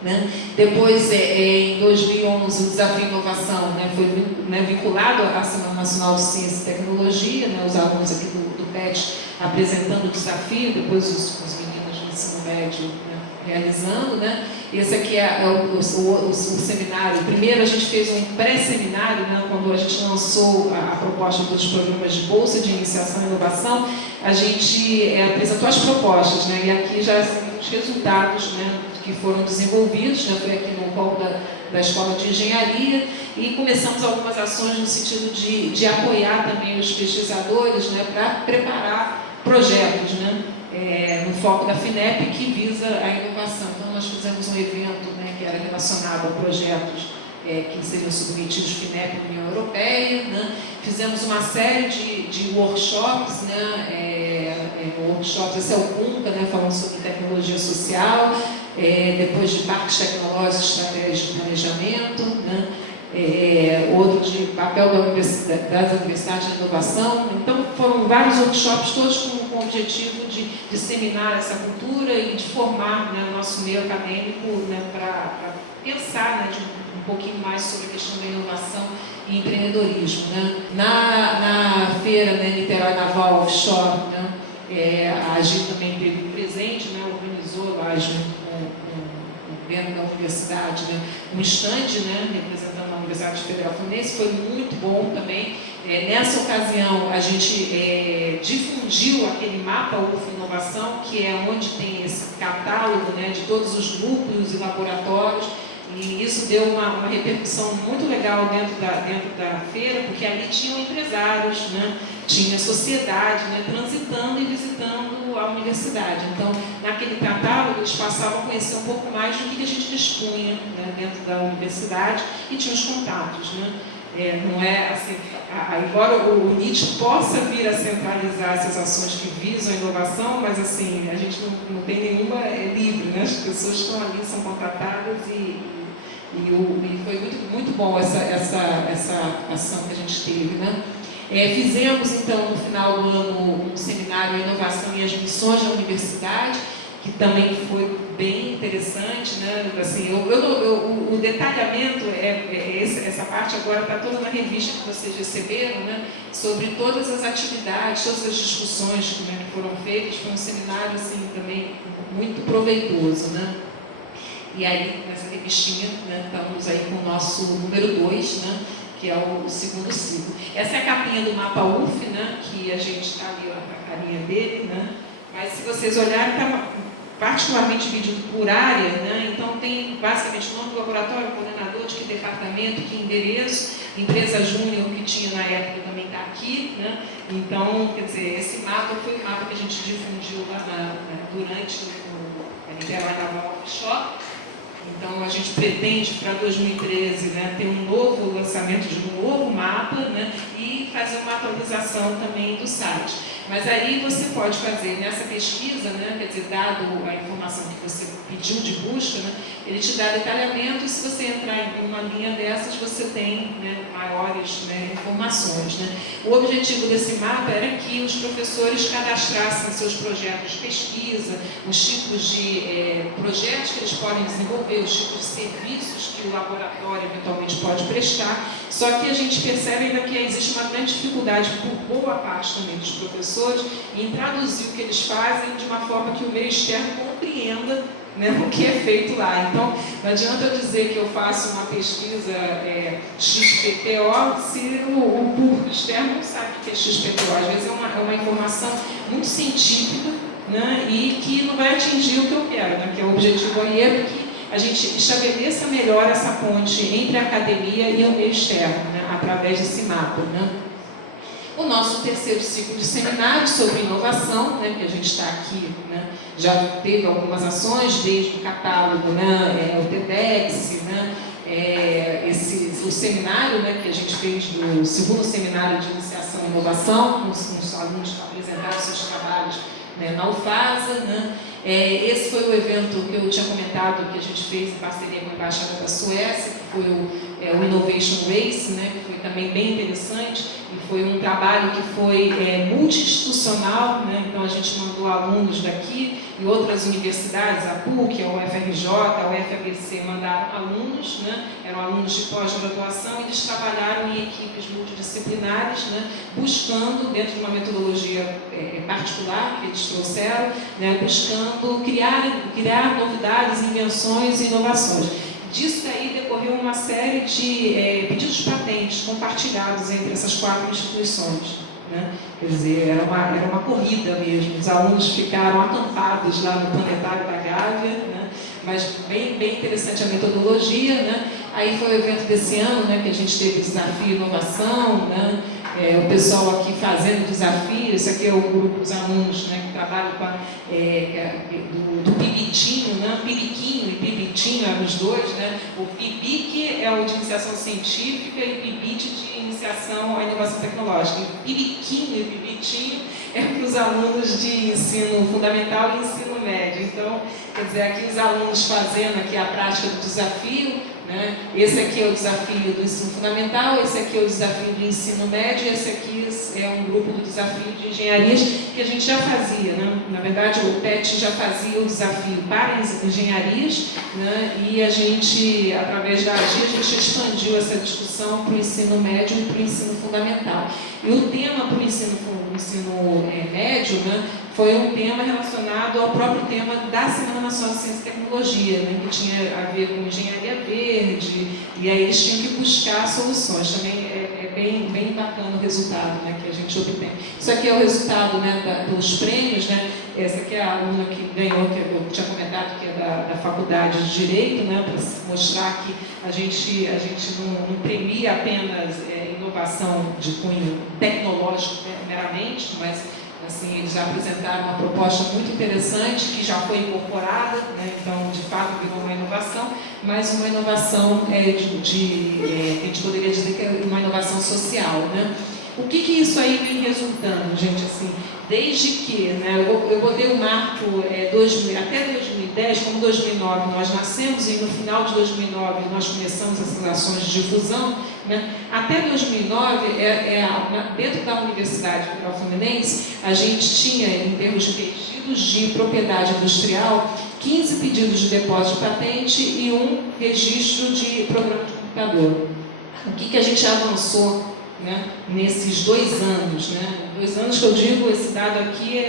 Né? Depois, em 2011, o Desafio Inovação, né, foi, né, vinculado à Semana Nacional de Ciência e Tecnologia, né, os alunos aqui do PET apresentando o desafio, depois os meninos do ensino médio, né, realizando. Né? Esse aqui é o seminário. Primeiro a gente fez um pré-seminário, né, quando a gente lançou a proposta dos programas de Bolsa de Iniciação e Inovação, a gente apresentou as propostas, né, e aqui já os resultados, né, que foram desenvolvidos, né, foi aqui no polo da Escola de Engenharia, e começamos algumas ações no sentido de apoiar também os pesquisadores, né, para preparar projetos, né, no foco da FINEP, que visa a inovação. Então, nós fizemos um evento, né, que era relacionado a projetos que seriam submetidos à FINEP da União Europeia. Né? Fizemos uma série de workshops, né, workshops, esse é o CUNCA, né, falando sobre tecnologia social, depois de parques tecnológicos, estratégias de planejamento, né? Outro de papel das universidades de inovação. Então, foram vários workshops, todos com o objetivo de disseminar essa cultura e de formar, né, o nosso meio acadêmico, né, para pensar, né, um pouquinho mais sobre a questão da inovação e empreendedorismo. Né? Na feira, né, Niterói Naval Offshore, né, a Agir também teve presente, né, organizou lá dentro da universidade, né, um estande, né, representando a Universidade Federal Fluminense. Foi muito bom também. Nessa ocasião, a gente difundiu aquele mapa UF Inovação, que é onde tem esse catálogo, né, de todos os núcleos e laboratórios, e isso deu uma repercussão muito legal dentro da feira, porque ali tinham empresários, né, tinha sociedade, né, transitando e visitando a universidade. Então, naquele catálogo, eles passavam a conhecer um pouco mais do que a gente dispunha, né, dentro da universidade, e tinha os contatos. Né? Não é assim, embora o NIT possa vir a centralizar essas ações que visam a inovação, mas assim, a gente não tem nenhuma livre, né? As pessoas estão ali, são contratadas e foi muito bom essa ação que a gente teve. Né? Fizemos, então, no final do ano, um seminário Inovação e as Missões da Universidade, que também foi bem interessante, né? Assim, o detalhamento, essa parte agora está toda na revista que vocês receberam, né? Sobre todas as atividades, todas as discussões, né, que foram feitas. Foi um seminário assim, também muito proveitoso, né? E aí, nessa revistinha, né, estamos aí com o nosso número 2, né, que é o segundo ciclo. Essa é a capinha do mapa UF, né, que a gente está ali, a carinha dele, né, mas se vocês olharem, está particularmente dividido por área, né, então tem basicamente o nome do laboratório, coordenador, de que departamento, que endereço, empresa júnior que tinha na época também está aqui, né, então, quer dizer, esse mapa foi o mapa que a gente difundiu lá durante o Niterói Naval Offshore. Então, a gente pretende, para 2013, né, ter um novo lançamento de um novo mapa, né, e fazer uma atualização também do site. Mas aí você pode fazer nessa pesquisa, né, quer dizer, dado a informação que você pediu de busca, né, ele te dá detalhamento e se você entrar em uma linha dessas, você tem, né, maiores, né, informações. Né. O objetivo desse mapa era que os professores cadastrassem seus projetos de pesquisa, os tipos de projetos que eles podem desenvolver, os tipos de serviços que o laboratório eventualmente pode prestar, só que a gente percebe ainda que existe uma grande dificuldade por boa parte também dos professores em traduzir o que eles fazem de uma forma que o meio externo compreenda, né, o que é feito lá. Então, não adianta eu dizer que eu faço uma pesquisa XPTO se o público externo não sabe o que é XPTO. Às vezes é uma informação muito científica, né, e que não vai atingir o que eu quero, né, que é o objetivo aí é que a gente estabeleça melhor essa ponte entre a academia e o meio externo, né, através desse mapa. Né. O nosso terceiro ciclo de seminários sobre inovação, né, que a gente está aqui, né, já teve algumas ações, desde o catálogo, né, o TEDx, né, o seminário, né, que a gente fez do segundo seminário de iniciação e inovação, com os alunos que apresentaram seus trabalhos, né, na UFASA, né. Esse foi o evento que eu tinha comentado, que a gente fez em parceria com a Embaixada da Suécia, que foi o Innovation Race, né, que foi também bem interessante, e foi um trabalho que foi multi-institucional, né, então a gente mandou alunos daqui e outras universidades, a PUC, a UFRJ, a UFABC, mandaram alunos, né, eram alunos de pós-graduação, e eles trabalharam em equipes multidisciplinares, né, buscando, dentro de uma metodologia particular que eles trouxeram, né, buscando criar novidades, invenções e inovações. Disso daí decorreu uma série de pedidos de patentes compartilhados entre essas 4 instituições. Né? Quer dizer, era uma corrida mesmo, os alunos ficaram acampados lá no planetário da Gávea, né? Mas bem interessante a metodologia. Né? Aí foi o evento desse ano, né, que a gente teve desafio inovação, né? O pessoal aqui fazendo desafio. Esse aqui é o grupo dos alunos, né, que trabalham com do Pibitinho, né? Pibiquinho e Pibitinho eram os dois, né? O Pibic é o de iniciação científica e Pibit de iniciação à inovação tecnológica. E Pibiquinho e Pibitinho é para os alunos de ensino fundamental e ensino médio. Então, quer dizer, aqui os alunos fazendo aqui a prática do desafio. Né? Esse aqui é o desafio do ensino fundamental, esse aqui é o desafio do ensino médio, esse aqui é um grupo do desafio de engenharias que a gente já fazia. Né? Na verdade, o PET já fazia o desafio para as engenharias, né? E a gente, através da AGI, a gente expandiu essa discussão para o ensino médio e para o ensino fundamental. E o tema para o ensino médio, né, foi um tema relacionado ao próprio tema da Semana Nacional de Ciência e Tecnologia, né, que tinha a ver com engenharia verde, e aí eles tinham que buscar soluções. Também é bem bacana o resultado, né, que a gente obtém. Isso aqui é o resultado, né, dos prêmios. Né. Essa aqui é a aluna que ganhou, que eu tinha comentado, que é da Faculdade de Direito, né, para mostrar que a gente não premia apenas inovação de cunho tecnológico, né, meramente, mas assim, eles já apresentaram uma proposta muito interessante que já foi incorporada, né, então de fato virou uma inovação, mas uma inovação a gente poderia dizer que é uma inovação social. Né. O que isso aí vem resultando, gente? Assim, desde que, né, eu botei o marco até 2010, como 2009 nós nascemos e no final de 2009 nós começamos essas ações de difusão, né, até 2009, dentro da Universidade Federal Fluminense, a gente tinha, em termos de pedidos de propriedade industrial, 15 pedidos de depósito de patente e um registro de programa de computador. O que a gente avançou, né, nesses 2 anos? Né? 2 anos que eu digo, esse dado aqui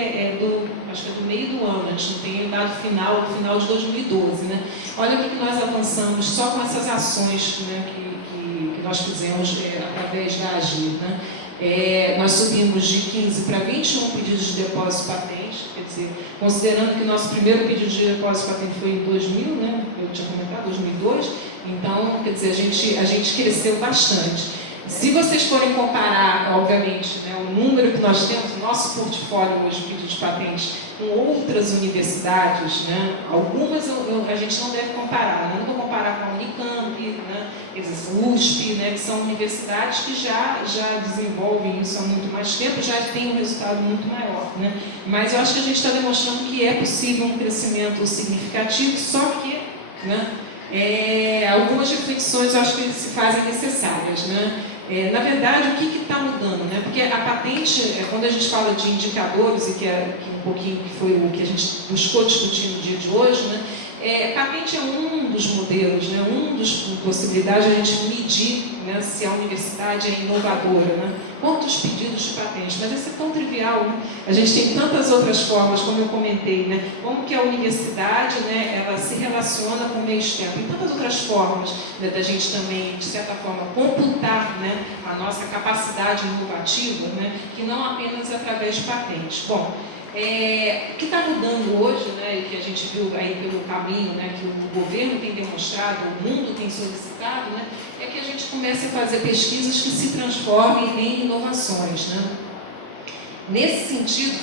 acho que é do meio do ano, a gente não tem o dado final de 2012. Né? Olha o que nós avançamos só com essas ações, né, que nós fizemos através da Agir. Né? Nós subimos de 15 para 21 pedidos de depósito de patente, quer dizer, considerando que o nosso primeiro pedido de depósito de patente foi em 2000, né? Eu tinha comentado, 2002, então, quer dizer, a gente cresceu bastante. Se vocês forem comparar, obviamente, né, o número que nós temos, o nosso portfólio hoje de pedidos de patente, com outras universidades, né, algumas a gente não deve comparar, né? Não vou comparar com a Unicamp, né, USP, né, que são universidades que já desenvolvem isso há muito mais tempo, já tem um resultado muito maior. Né? Mas eu acho que a gente está demonstrando que é possível um crescimento significativo, só que, né, algumas reflexões eu acho que se fazem necessárias. Né? Na verdade, o que está mudando? Né? Porque a patente, quando a gente fala de indicadores, e que um pouquinho que foi o que a gente buscou discutir no dia de hoje, né? Patente é um dos modelos, né? Uma das possibilidades de a gente medir, né, se a universidade é inovadora. Né? Quantos pedidos de patente? Mas isso é tão trivial. Né? A gente tem tantas outras formas, como eu comentei, né? Como que a universidade, né, ela se relaciona com o meio externo. Tem tantas outras formas, né, da gente também, de certa forma, computar, né, a nossa capacidade inovativa, né, que não apenas através de patentes. Bom, o que está mudando hoje, né, e que a gente viu aí pelo caminho, né, que o governo tem demonstrado, o mundo tem solicitado, né, é que a gente comece a fazer pesquisas que se transformem em inovações. Né? Nesse sentido,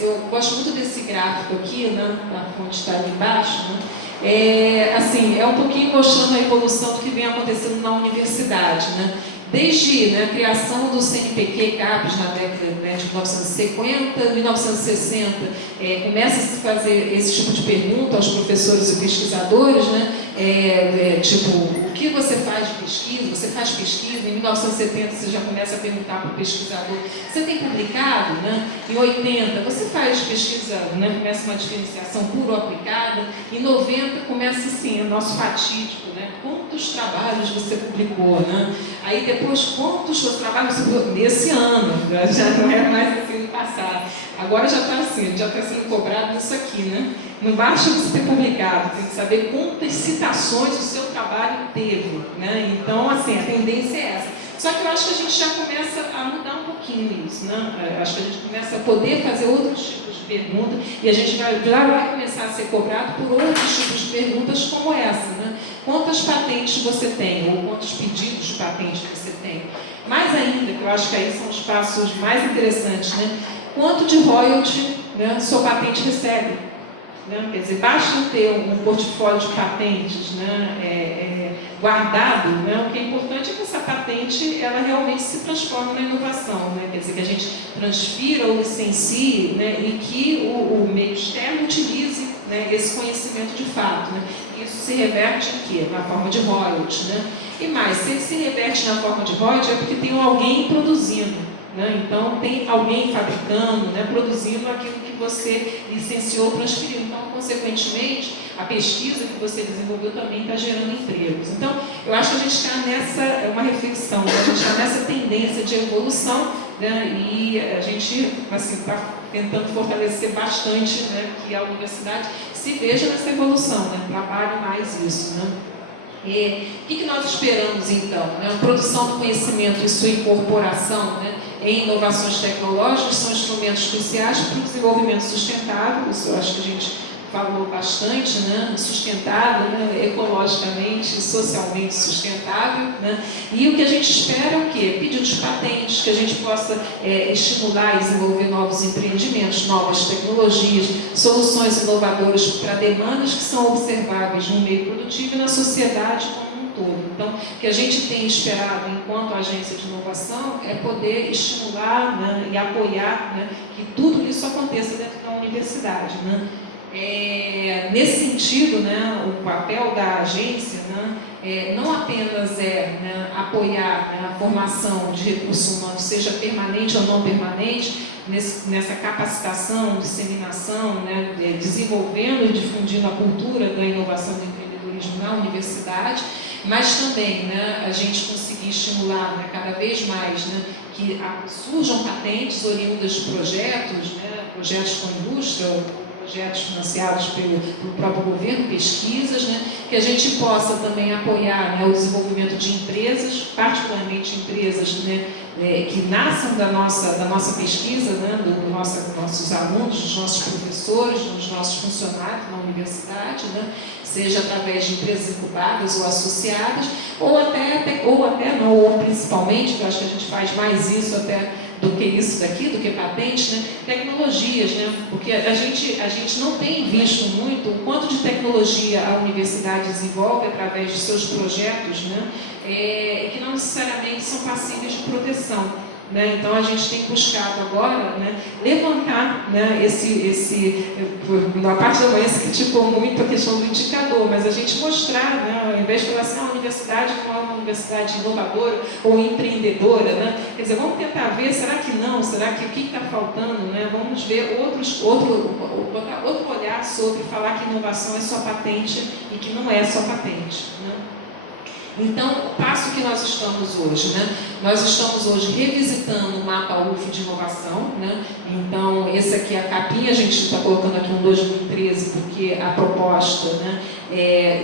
eu gosto muito desse gráfico aqui, né, a fonte está ali embaixo, né, assim, é um pouquinho mostrando a evolução do que vem acontecendo na universidade. Né? Desde, né, a criação do CNPq CAPES na década, né, de 1950, 1960, começa a se fazer esse tipo de pergunta aos professores e pesquisadores, né, tipo, o que você faz de pesquisa? Você faz pesquisa? Em 1970 você já começa a perguntar para o pesquisador, você tem publicado? Né? Em 80 você faz pesquisa, né, começa uma diferenciação pura ou aplicada. Em 90 começa assim, o nosso fatídico, né? Quantos trabalhos você publicou? Né? Aí depois, quantos seus trabalhos você publicou? Nesse ano, já não é mais assim no passado. Agora já está assim, já está sendo cobrado isso aqui, né? Não basta você ter publicado, tem que saber quantas citações o seu trabalho teve, né? Então, assim, a tendência é essa. Só que eu acho que a gente já começa a mudar um pouquinho isso, né? Eu acho que a gente começa a poder fazer outros tipos de perguntas e a gente já vai começar a ser cobrado por outros tipos de perguntas como essa, né? Quantas patentes você tem, ou quantos pedidos de patente você tem? Mais ainda, que eu acho que aí são os passos mais interessantes, né? Quanto de royalty, né, sua patente recebe? Né? Quer dizer, basta ter um portfólio de patentes, né, guardado, né? O que é importante é que essa patente ela realmente se transforme na inovação, né? Quer dizer, que a gente transfira ou licencie, né, e que o meio externo utilize, né, esse conhecimento de fato. Né? Isso se reverte em quê? Na forma de royalties. Né? E mais, se ele se reverte na forma de royalties é porque tem alguém produzindo. Né? Então, tem alguém fabricando, né, produzindo aquilo que você licenciou, transferiu. Então, consequentemente, a pesquisa que você desenvolveu também está gerando empregos. Então, eu acho que a gente está nessa, uma reflexão, né? A gente está nessa tendência de evolução, né? E a gente assim, está tentando fortalecer bastante, né, que a universidade se veja nessa evolução, né? Trabalhe mais isso. Né? E o que nós esperamos, então? Né? A produção do conhecimento e sua incorporação, né, em inovações tecnológicas são instrumentos cruciais para o desenvolvimento sustentável. Isso eu acho que a gente falou bastante, né? Sustentável, né? Ecologicamente e socialmente sustentável. Né? E o que a gente espera é o quê? Pedidos de patentes, que a gente possa estimular e desenvolver novos empreendimentos, novas tecnologias, soluções inovadoras para demandas que são observáveis no meio produtivo e na sociedade como um todo. Então, o que a gente tem esperado enquanto agência de inovação é poder estimular, né, e apoiar, né, que tudo isso aconteça dentro da universidade, né. Nesse sentido, né, o papel da agência, né, não apenas né, apoiar, né, a formação de recursos humanos, seja permanente ou não permanente, nessa capacitação, disseminação, né, desenvolvendo e difundindo a cultura da inovação e do empreendedorismo na universidade, mas também, né, a gente conseguir estimular, né, cada vez mais, né, que surjam patentes oriundas de projetos, né, projetos com a indústria, projetos financiados pelo próprio governo, pesquisas, né, que a gente possa também apoiar, né, o desenvolvimento de empresas, particularmente empresas, né, que nasçam da nossa pesquisa, né, dos nossos alunos, dos nossos professores, dos nossos funcionários na universidade, né, seja através de empresas incubadas ou associadas, ou principalmente, que eu acho que a gente faz mais isso até do que isso daqui, do que patente, né? Tecnologias, né? Porque a gente não tem visto muito o quanto de tecnologia a universidade desenvolve através de seus projetos, né? Que não necessariamente são passíveis de proteção. Né? Então a gente tem buscado agora, né, levantar, né, na parte da manhã se criticou muito a questão do indicador, mas a gente mostrar, né, ao invés de falar assim, a universidade não é uma universidade inovadora ou empreendedora, né? Quer dizer, vamos tentar ver, será que não? Será que o que está faltando? Né? Vamos ver botar outro olhar sobre falar que inovação é só patente e que não é só patente. Né? Então, o passo que nós estamos hoje, né? Nós estamos hoje revisitando o mapa UF de inovação, né? Então, esse aqui é a capinha, a gente está colocando aqui um 2013, porque a proposta, né,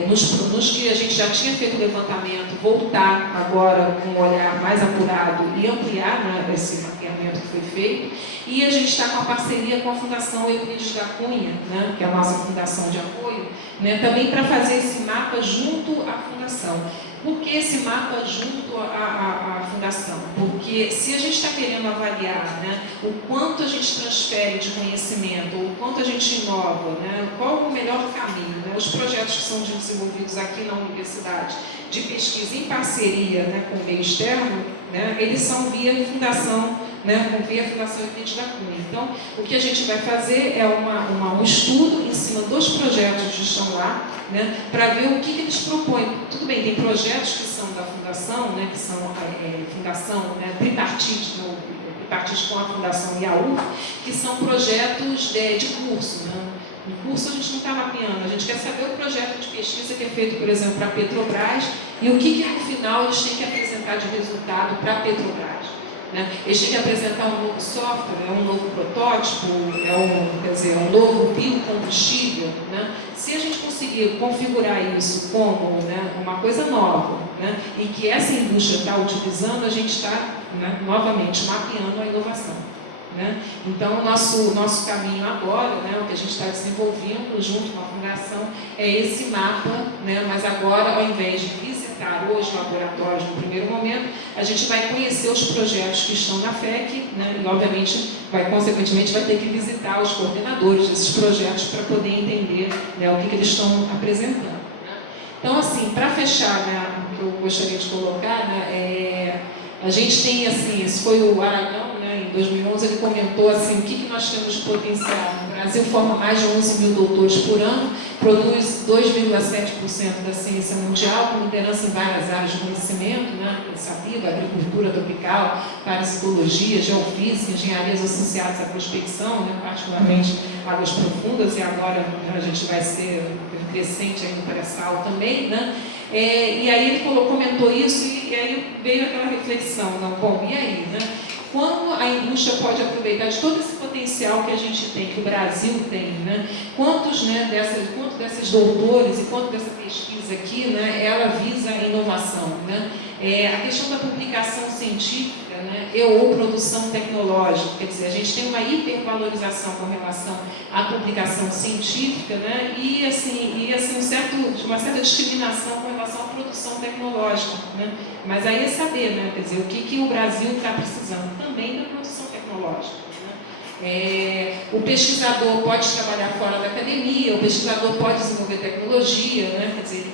nos que a gente já tinha feito o levantamento, voltar agora com um olhar mais apurado e ampliar, né, esse mapeamento que foi feito. E a gente está com a parceria com a Fundação Euclides da Cunha, né, que é a nossa fundação de apoio, né, também para fazer esse mapa junto à fundação. Por que esse mapa junto à fundação? Porque se a gente está querendo avaliar, né, o quanto a gente transfere de conhecimento, ou o quanto a gente inova, né, qual o melhor caminho, né, os projetos que são desenvolvidos aqui na universidade de pesquisa em parceria, né, com o meio externo, né, eles são via fundação, né, via Fundação Euclides da Cunha. Então, o que a gente vai fazer é um estudo em cima dos projetos que estão lá, né, para ver o que eles propõem. Tudo bem, tem projetos que são da fundação, né, que são fundação, né, tripartite, né, tripartite com a fundação e a UF, que são projetos de curso. Né. No curso a gente não está mapeando, a gente quer saber o projeto de pesquisa que é feito, por exemplo, para a Petrobras e o que no final eles têm que apresentar de resultado para a Petrobras. Né? Eles têm que apresentar um novo software, um novo protótipo, um novo biocombustível. Né? Se a gente conseguir configurar isso como, né, uma coisa nova, né, e que essa indústria está utilizando, a gente está, né, novamente mapeando a inovação. Né? Então, o nosso caminho agora, né, o que a gente está desenvolvendo junto com a fundação, é esse mapa, né, mas agora, ao invés de visitar hoje laboratórios no primeiro momento, a gente vai conhecer os projetos que estão na FEC, né, e, obviamente, consequentemente, vai ter que visitar os coordenadores desses projetos para poder entender, né, o que eles estão apresentando. Né? Então, assim, para fechar, né, o que eu gostaria de colocar, né, a gente tem, assim, esse foi o Aragão, em 2011, ele comentou assim, o que nós temos de potencial. O Brasil forma mais de 11 mil doutores por ano, produz 2,7% da ciência mundial, com liderança em várias áreas de conhecimento, né, sabido, agricultura tropical, parasitologia, geofísica, engenharias associadas à prospecção, né, particularmente águas profundas, e agora a gente vai ser crescente aí no pré-sal também, né? E aí ele comentou isso, e aí veio aquela reflexão, não, bom, e aí, né? Como a indústria pode aproveitar de todo esse potencial que a gente tem, que o Brasil tem, né? Quantos, né, desses doutores e quanto dessa pesquisa aqui, né, ela visa a inovação, né? A questão da publicação científica, né, ou produção tecnológica, quer dizer, a gente tem uma hipervalorização com relação à publicação científica, né, e uma certa discriminação com relação à produção tecnológica, né? Mas aí é saber, né, quer dizer, o que o Brasil está precisando também da produção tecnológica. Né? O pesquisador pode trabalhar fora da academia, o pesquisador pode desenvolver tecnologia, né? Quer dizer,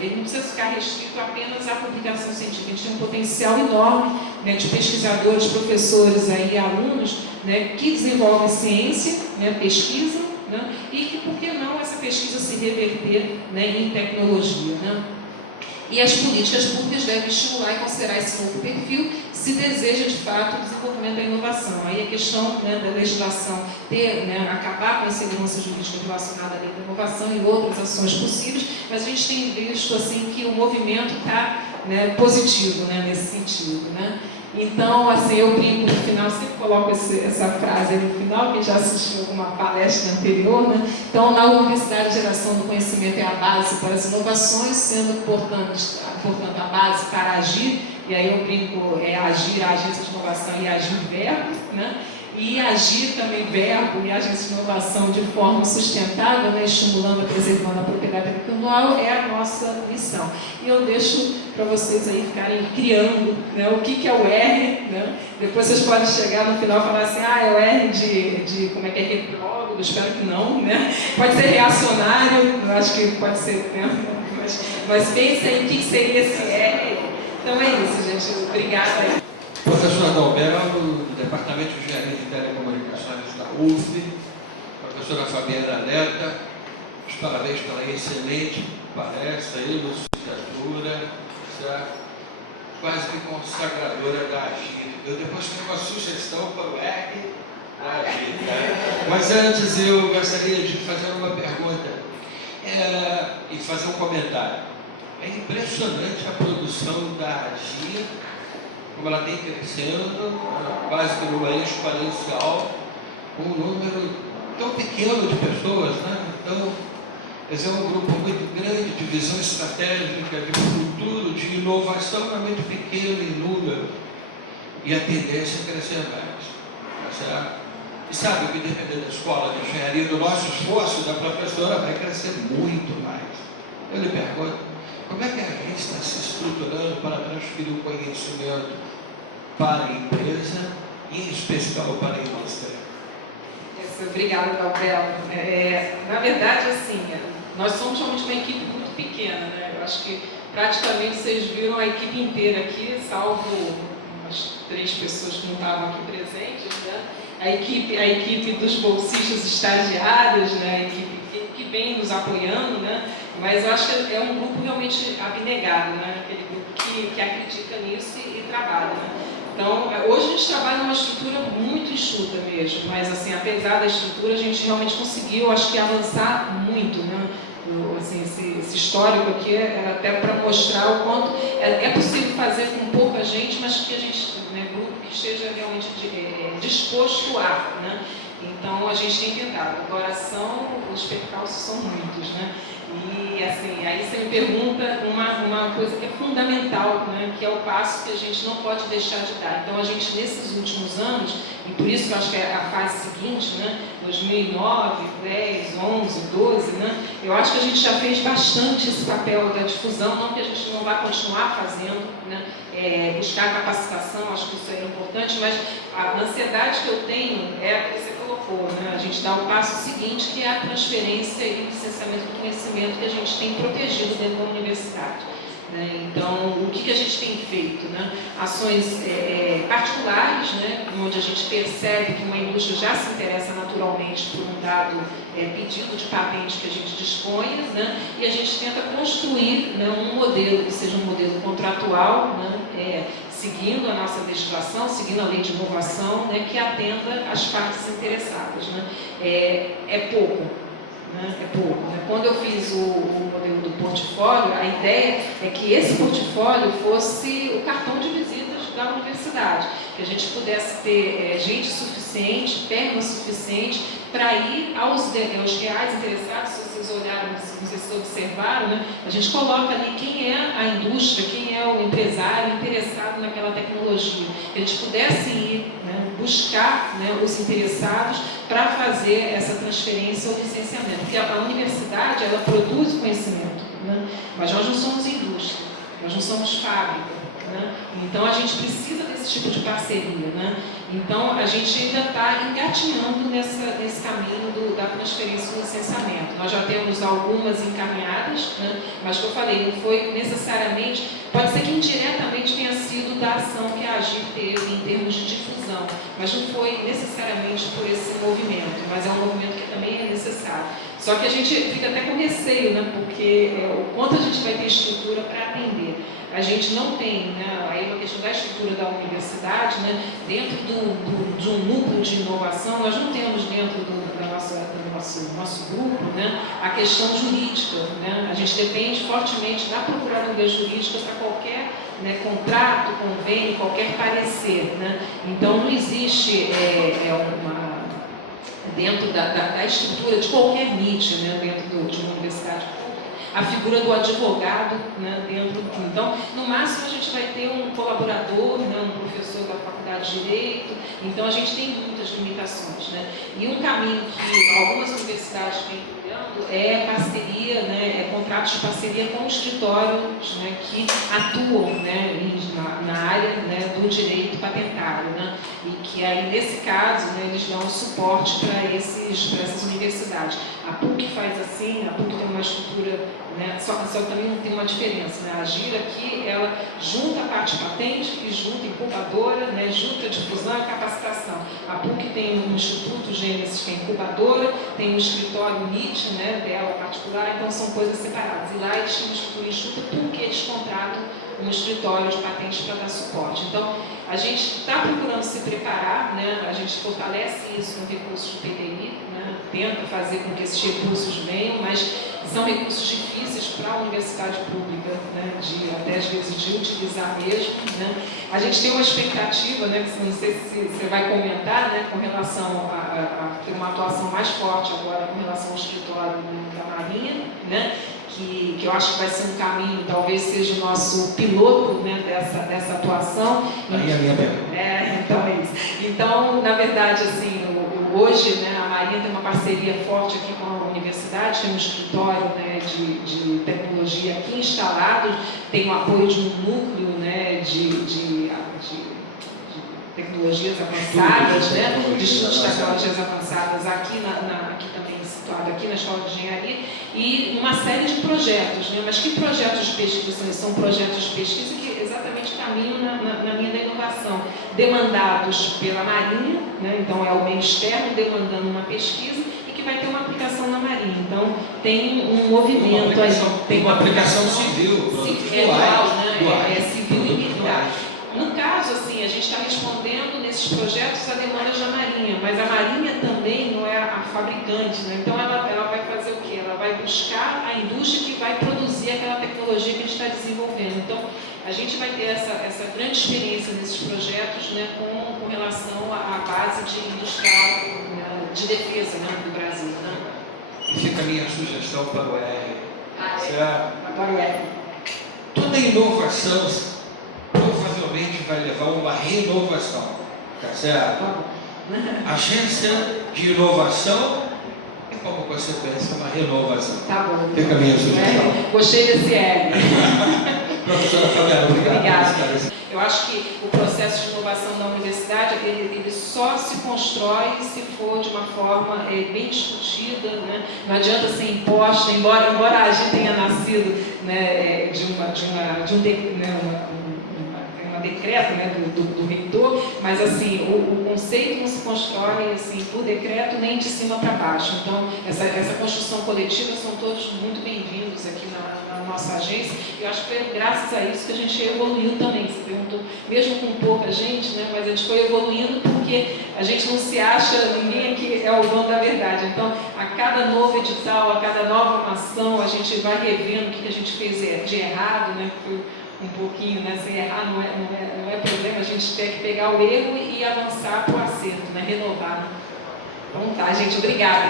ele não precisa ficar restrito apenas à publicação científica. A gente tem um potencial enorme, né, de pesquisadores, professores e alunos, né, que desenvolvem ciência, né, pesquisam, né, e que, por que não, essa pesquisa se reverter, né, em tecnologia, né? E as políticas públicas devem estimular e considerar esse novo perfil se deseja, de fato, o desenvolvimento da inovação. Aí a questão, né, da legislação acabar com a insegurança jurídica relacionada à lei da inovação e outras ações possíveis, mas a gente tem visto assim, que o movimento está, né, positivo, né, nesse sentido, né? Então, assim, eu brinco no final, sempre coloco essa frase aí no final, quem já assistiu alguma palestra anterior, né? Então, na universidade, a geração do conhecimento é a base para as inovações, sendo, portanto, a base para agir, e aí eu brinco, agir, a agência de inovação e agir verbo, né? E agir também verbo e agência de inovação de forma sustentável, né, estimulando e preservando a propriedade intelectual, é a nossa missão. E eu deixo para vocês aí ficarem criando, né, o que é o R, né? Depois vocês podem chegar no final e falar assim, é o R de como é que é retrógrado, espero que não, né? Pode ser reacionário, eu acho que pode ser, né? Mas pensem aí o que seria esse R. Então é isso, gente. Obrigada. Professor Adalberto, do Departamento de Engenharia de Telecomunicações da UF, professora Fabiana Neta, os parabéns pela excelente palestra, ilustratura, quase que consagradora da Agir. Eu depois tenho uma sugestão para o R da Agir, né? Mas antes eu gostaria de fazer uma pergunta e fazer um comentário. É impressionante a produção da Agir, como ela tem crescendo, quase que numa exponencial, um número tão pequeno de pessoas, né? Então, esse é um grupo muito grande de visão estratégica, de futuro, de inovação, é muito pequeno em número, e a tendência é crescer mais. Tá certo? E sabe que dependendo da escola de engenharia, do nosso esforço, da professora, vai crescer muito mais. Eu lhe pergunto, como é que a gente está se estruturando para transferir o conhecimento para a empresa e, em especial, para a indústria? Obrigada, Adalberto. Na verdade, assim, nós somos realmente uma equipe muito pequena, né? Eu acho que praticamente vocês viram a equipe inteira aqui, salvo umas 3 pessoas que não estavam aqui presentes, né? A equipe dos bolsistas estagiários, né? A equipe que vem nos apoiando, né? Mas eu acho que é um grupo realmente abnegado, né? Aquele grupo que acredita nisso e trabalha, né? Então, hoje a gente trabalha numa estrutura muito enxuta mesmo, mas assim, apesar da estrutura, a gente realmente conseguiu, acho que, avançar muito, né? Assim, esse histórico aqui era até para mostrar o quanto é possível fazer com pouca gente, mas que a gente, né, grupo que esteja realmente disposto a, né? Então, a gente tem tentado. Agora, os percalços são muitos, né? E, assim, aí você me pergunta uma coisa que é fundamental, né? Que é o passo que a gente não pode deixar de dar. Então, a gente, nesses últimos anos, e por isso que eu acho que é a fase seguinte, né? 2009, 10, 11, 12, né? Eu acho que a gente já fez bastante esse papel da difusão, não que a gente não vá continuar fazendo, né? Buscar capacitação, acho que isso é importante, mas a ansiedade que eu tenho é a que você colocou, né? A gente dá o passo seguinte, que é a transferência e o licenciamento do conhecimento que a gente tem protegido dentro da universidade, né? Então, o que a gente tem feito, né? Ações particulares, né? Onde a gente percebe que uma indústria já se interessa naturalmente por um dado pedido de patente que a gente dispõe, né? E a gente tenta construir, né, um modelo que seja um modelo contratual, né? Seguindo a nossa legislação, seguindo a lei de inovação, né? Que atenda as partes interessadas, né? É pouco. É pouco, né? Quando eu fiz o modelo do portfólio, a ideia é que esse portfólio fosse o cartão de visitas da universidade, que a gente pudesse ter gente suficiente, perna suficiente para ir aos reais interessados. Se vocês olharam, se vocês observaram, né? A gente coloca ali quem é a indústria, quem é o empresário interessado naquela tecnologia, que a gente pudesse ir, né, buscar, né, os interessados para fazer essa transferência ou licenciamento, porque a universidade, ela produz conhecimento, né? Mas nós não somos indústria, nós não somos fábrica, né? Então a gente precisa desse tipo de parceria, né? Então a gente ainda está engatinhando nesse caminho da transferência do licenciamento. Nós já temos algumas encaminhadas, né? Mas como eu falei, não foi necessariamente, pode ser que indiretamente tenha sido da ação que a AGIR teve em termos de difusão, mas não foi necessariamente por esse movimento, mas é um movimento que também é necessário. Só que a gente fica até com receio, né? Porque o quanto a gente vai ter estrutura para atender. A gente não tem, né, aí uma questão da estrutura da universidade, né, dentro de um núcleo de inovação, nós não temos dentro do nosso grupo, né, a questão jurídica, né, a gente depende fortemente da Procuradoria Jurídica para qualquer, né, contrato, convênio, qualquer parecer, né, então não existe dentro da estrutura de qualquer NIT, né, dentro de uma universidade pública, a figura do advogado, né, dentro do... Então, no máximo, a gente vai ter um colaborador, né, um professor da faculdade de Direito, então a gente tem muitas limitações, né? E um caminho que algumas universidades vêm trilhando é parceria, né, contratos de parceria com escritórios, né, que atuam, né, na área, né, do direito patentário, né? E que aí, nesse caso, né, eles dão suporte para essas universidades. A PUC faz assim, a PUC tem uma estrutura, né, só também não tem uma diferença, né? A AGIR aqui, ela junta a parte patente e junta incubadora, né, junta difusão e capacitação. A PUC tem um instituto Gênesis, que é incubadora, tem um escritório NIT, né, dela particular, então são coisas separadas. E lá eles têm uma estrutura enxuta porque eles contratam um escritório de patentes para dar suporte. Então, a gente está procurando se preparar, né? A gente fortalece isso no recurso de PDI, né? Tenta fazer com que esses recursos venham, mas são recursos difíceis para a universidade pública, né? Até às vezes de utilizar mesmo, né? A gente tem uma expectativa, né? Que não sei se você vai comentar, né? Com relação a ter uma atuação mais forte agora com relação ao escritório da Marinha, né? Que eu acho que vai ser um caminho, talvez seja o nosso piloto, né, dessa atuação. Aí a minha pergunta. Então é isso. Então, na verdade, assim, hoje, né, a Marinha tem uma parceria forte aqui com a universidade, tem um escritório, né, de tecnologia aqui instalado, tem o apoio de um núcleo, né, de tecnologias avançadas, né, de estudos de tecnologias avançadas aqui também situado aqui na Escola de Engenharia, e uma série de projetos, né? Mas que projetos de pesquisa são projetos de pesquisa que exatamente caminham na linha da inovação, demandados pela Marinha, né? Então é o meio externo demandando uma pesquisa e que vai ter uma aplicação na Marinha. Então tem um movimento aí. Tem uma aplicação civil, dual, né? É civil e militar. No caso, assim, a gente está respondendo nesses projetos a demandas da Marinha, mas a Marinha também não é a fabricante, né? Então ela vai fazer o quê? Ela vai buscar a indústria que vai produzir aquela tecnologia que a gente está desenvolvendo. Então, a gente vai ter essa grande experiência nesses projetos, né, com relação à base industrial, né, de defesa, né, do Brasil. Né? E fica a minha sugestão para o R. Para o R. Toda inovação provavelmente vai levar a uma renovação, tá certo? Agência de inovação e como consequência uma renovação. Tá bom. Fica a minha sugestão. Gostei desse R. Professora Fabiana, obrigado. Obrigada. Eu acho que o processo de inovação da universidade, ele só se constrói se for de uma forma bem discutida, né? Não adianta ser imposta, embora a AGIR tenha nascido, né, um decreto, né, do reitor, mas assim, o conceito não se constrói assim, por decreto nem de cima para baixo. Então, essa construção coletiva são todos muito bem-vindos aqui na nossa agência. Eu acho que foi graças a isso que a gente evoluiu também. Você perguntou, mesmo com pouca gente, né, mas a gente foi evoluindo porque a gente não se acha, ninguém aqui é o dono da verdade. Então, a cada novo edital, a cada nova ação, a gente vai revendo o que a gente fez de errado, né, um pouquinho, né? Se errar não é problema, a gente tem que pegar o erro e avançar para o acerto, né? Renovar. Então tá, gente, obrigada.